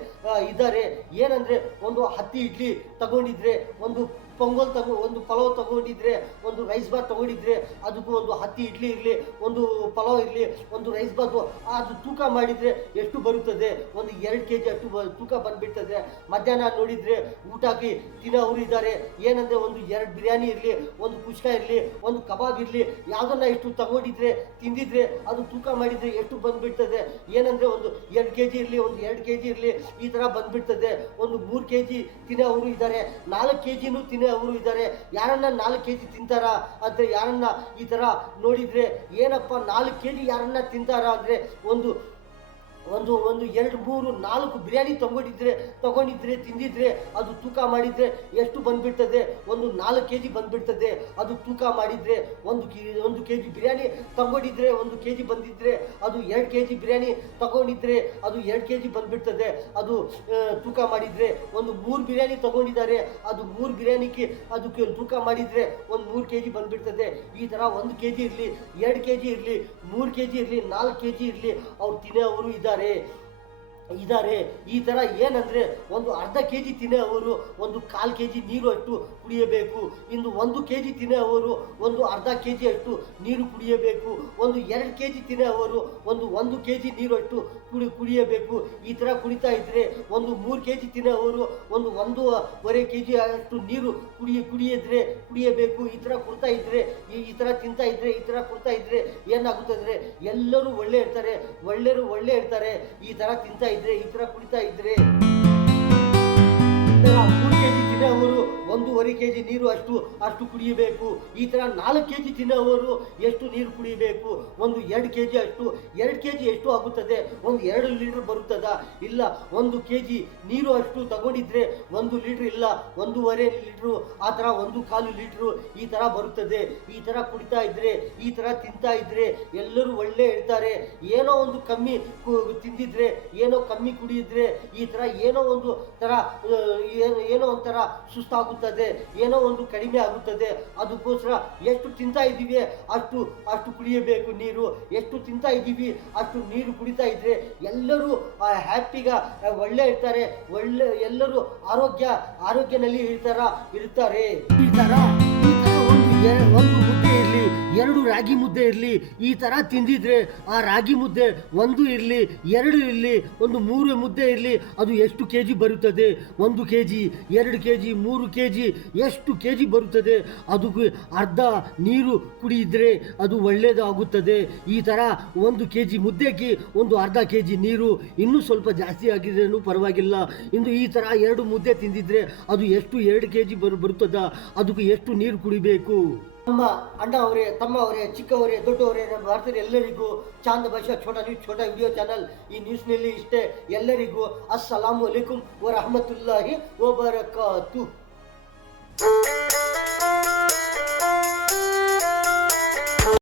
ಇದ್ದಾರೆ. ಏನಂದರೆ ಒಂದು 10 ಇಡ್ಲಿ ತಗೊಂಡಿದ್ರೆ, ಒಂದು ಒಂದು ಪಲಾವ್ ತಗೊಂಡಿದ್ರೆ, ಒಂದು ರೈಸ್ ಬಾತ್ ತಗೊಂಡಿದ್ರೆ ಅದಕ್ಕೂ ಒಂದು 10 ಇಡ್ಲಿ ಇರಲಿ, ಒಂದು ಪಲಾವ್ ಇರಲಿ, ಒಂದು ರೈಸ್ ಬಾತ್, ಅದು ತೂಕ ಮಾಡಿದರೆ ಎಷ್ಟು ಬರುತ್ತದೆ, ಒಂದು 2 kg ಅಷ್ಟು ತೂಕ ಬಂದುಬಿಡ್ತದೆ. ಮಧ್ಯಾಹ್ನ ನೋಡಿದರೆ ಊಟಕ್ಕೆ ತಿನ್ನೋರು ಇದ್ದಾರೆ. ಏನಂದರೆ ಒಂದು 2 ಬಿರಿಯಾನಿ ಇರಲಿ, ಒಂದು ಕುಷ್ಕ ಇರಲಿ, ಒಂದು ಕಬಾಬ್ ಇರಲಿ, ಯಾವುದನ್ನ ಇಷ್ಟು ತಗೊಂಡಿದ್ರೆ ತಿಂದಿದ್ರೆ ಅದು ತೂಕ ಮಾಡಿದರೆ ಎಷ್ಟು ಬಂದುಬಿಡ್ತದೆ. ಏನಂದರೆ ಒಂದು 2 kg ಇರಲಿ, ಒಂದು 2 kg ಇರಲಿ, ಈ ಥರ ಬಂದುಬಿಡ್ತದೆ. ಒಂದು 3 kg ತಿನ್ನೋರು ಇದ್ದಾರೆ, 4 kgನೂ ಅವರು ಇದ್ದಾರೆ. ಯಾರನ್ನ 4 kg ತಿಂತಾರ ಅಂದರೆ ಯಾರನ್ನ ಈ ಥರ ನೋಡಿದರೆ ಏನಪ್ಪ 4 kg ಯಾರನ್ನ ತಿಂತಾರ ಅಂದರೆ ಒಂದು 2 3 4 ಬಿರಿಯಾನಿ ತಗೊಂಡಿದ್ರೆ ತಿಂದಿದ್ರೆ ಅದು ತೂಕ ಮಾಡಿದರೆ ಎಷ್ಟು ಬಂದುಬಿಡ್ತದೆ? ಒಂದು 4 kg ಬಂದುಬಿಡ್ತದೆ. ಅದು ತೂಕ ಮಾಡಿದರೆ 1 kg ಬಿರಿಯಾನಿ ತಗೊಂಡಿದ್ರೆ 1 kg ಬಂದಿದ್ದರೆ ಅದು 2 kg ಬಿರಿಯಾನಿ ತಗೊಂಡಿದ್ರೆ ಅದು 2 kg ಬಂದುಬಿಡ್ತದೆ. ಅದು ತೂಕ ಮಾಡಿದರೆ ಒಂದು 3 ಬಿರಿಯಾನಿ ತಗೊಂಡಿದ್ದಾರೆ, ಅದು 3 ಬಿರಿಯಾನಿಗೆ ಅದಕ್ಕೆ ತೂಕ ಮಾಡಿದರೆ ಒಂದು 3 kg ಬಂದುಬಿಡ್ತದೆ. ಈ ಥರ 1 kg ಇರಲಿ, 2 kg ಇರಲಿ, 3 kg ಇರಲಿ, 4 kg ಇರಲಿ, ಅವ್ರು ತಿನ್ನೋವರು ಇದ್ದಾರೆ. ಈ ಥರ ಏನಂದರೆ ಒಂದು ಅರ್ಧ kg ತಿನ್ನೋವರು ಒಂದು 1/4 kg ನೀರು ಅಷ್ಟು ಕುಡಿಯಬೇಕು. ಇನ್ನು 1 kg ತಿನ್ನೋವರು ಒಂದು ಅರ್ಧ kg ಅಷ್ಟು ನೀರು ಕುಡಿಯಬೇಕು. ಒಂದು 2 kg ತಿನ್ನೋವರು ಒಂದು 1 kg ನೀರು ಅಷ್ಟು ಕುಡಿಯಬೇಕು. ಈ ಥರ ಕುಡಿತಾ ಇದ್ದರೆ ಒಂದು 3 kg ತಿನ್ನೋವರು ಒಂದು 1.5 kg ಅಷ್ಟು ನೀರು ಕುಡಿಯಬೇಕು. ಈ ಥರ ಕೊಡ್ತಾ ಇದ್ದರೆ, ಈ ಥರ ತಿಂತಾ ಇದ್ದರೆ, ಈ ಥರ ಕೊಡ್ತಾ ಇದ್ದರೆ ಏನಾಗುತ್ತಂದರೆ ಎಲ್ಲರೂ ಒಳ್ಳೆ ಇರ್ತಾರೆ. ಈ ಥರ ತಿಂತಾ ಇದ್ದರೆ, ಈ ಥರ ಕುಡಿತಾ ಇದ್ದರೆ 3 kg ತಿನ್ನೋವರು 1.5 kg ನೀರು ಅಷ್ಟು ಕುಡಿಯಬೇಕು. ಈ ಥರ 4 kg ತಿನ್ನೋವರು ಎಷ್ಟು ನೀರು ಕುಡಿಯಬೇಕು? ಒಂದು 2 kg ಅಷ್ಟು. 2 kg ಎಷ್ಟು ಆಗುತ್ತದೆ? ಒಂದು 2 ಲೀಟ್ರ್ ಬರುತ್ತದಾ? ಇಲ್ಲ. 1 kg ನೀರು ಅಷ್ಟು ತಗೊಂಡಿದ್ರೆ 1 ಲೀಟ್ರ್ ಇಲ್ಲ, 1.5 ಲೀಟ್ರು, ಆ ಥರ 1.25 ಲೀಟ್ರು ಈ ಥರ ಬರುತ್ತದೆ. ಈ ಥರ ಕುಡಿತಾ ಇದ್ದರೆ, ಈ ಥರ ತಿಂತಾ ಇದ್ದರೆ ಎಲ್ಲರೂ ಒಳ್ಳೆ ಇರ್ತಾರೆ. ಏನೋ ಒಂದು ಕಮ್ಮಿ ತಿಂದಿದ್ರೆ, ಏನೋ ಕಮ್ಮಿ ಕುಡಿಯಿದ್ರೆ ಈ ಥರ ಏನೋ ಒಂದು ಥರ ಏನೋ ಒಂಥರ ಸುಸ್ತಾಗುತ್ತದೆ, ಏನೋ ಒಂದು ಕಡಿಮೆ ಆಗುತ್ತದೆ. ಅದಕ್ಕೋಸ್ಕರ ಎಷ್ಟು ತಿಂತಾ ಇದ್ದೀವಿ ಅಷ್ಟು ಕುಡಿಯಬೇಕು ನೀರು. ಎಷ್ಟು ತಿಂತಾ ಇದ್ದೀವಿ ಅಷ್ಟು ನೀರು ಕುಡಿತಾ ಇದ್ದರೆ ಎಲ್ಲರೂ ಹ್ಯಾಪಿಗ ಒಳ್ಳೆ ಇರ್ತಾರೆ. ಎಲ್ಲರೂ ಆರೋಗ್ಯನಲ್ಲಿ ಇರ್ತಾರೆ. ಈ ಥರ ಒಂದು ಮುದ್ದೆ ಇರಲಿ, 2 ರಾಗಿ ಮುದ್ದೆ ಇರಲಿ, ಈ ಥರ ತಿಂದಿದ್ರೆ ಆ ರಾಗಿ ಮುದ್ದೆ 1 ಇರಲಿ, 2 ಇರಲಿ, ಒಂದು 3 ಮುದ್ದೆ ಇರಲಿ, ಅದು ಎಷ್ಟು kg ಬರುತ್ತದೆ? 1 kg, 2 kg, 3 kg, ಎಷ್ಟು kg ಬರುತ್ತದೆ? ಅದಕ್ಕೆ ಅರ್ಧ ನೀರು ಕುಡಿಯಿದ್ರೆ ಅದು ಒಳ್ಳೆಯದಾಗುತ್ತದೆ. ಈ ಥರ 1 kg ಮುದ್ದೆಗೆ ಒಂದು ಅರ್ಧ kg ನೀರು, ಇನ್ನೂ ಸ್ವಲ್ಪ ಜಾಸ್ತಿ ಆಗಿದ್ರೂ ಪರವಾಗಿಲ್ಲ. ಇನ್ನು ಈ ಥರ 2 ಮುದ್ದೆ ತಿಂದಿದ್ರೆ ಅದು ಎಷ್ಟು 2 kg ಬರುತ್ತದ? ಅದಕ್ಕೆ ಎಷ್ಟು ನೀರು ಕುಡಿಬೇಕು? ನಮ್ಮ ಅಣ್ಣ ಅವರೇ, ತಮ್ಮ ಅವರೇ, ಚಿಕ್ಕವರೇ, ದೊಡ್ಡವರೇ, ನಮ್ಮ ಭಾರತದ ಎಲ್ಲರಿಗೂ ಚಾಂದ್ ಭಾಷಾ ಛೋಟಾ ವಿಡಿಯೋ ಚಾನಲ್ ಈ ನ್ಯೂಸ್ನಲ್ಲಿ ಇಷ್ಟೇ. ಎಲ್ಲರಿಗೂ ಅಸ್ಸಲಾಮು ಅಲೈಕುಂ ವರಹಮತುಲ್ಲಾಹಿ ವಬರಕಾತು.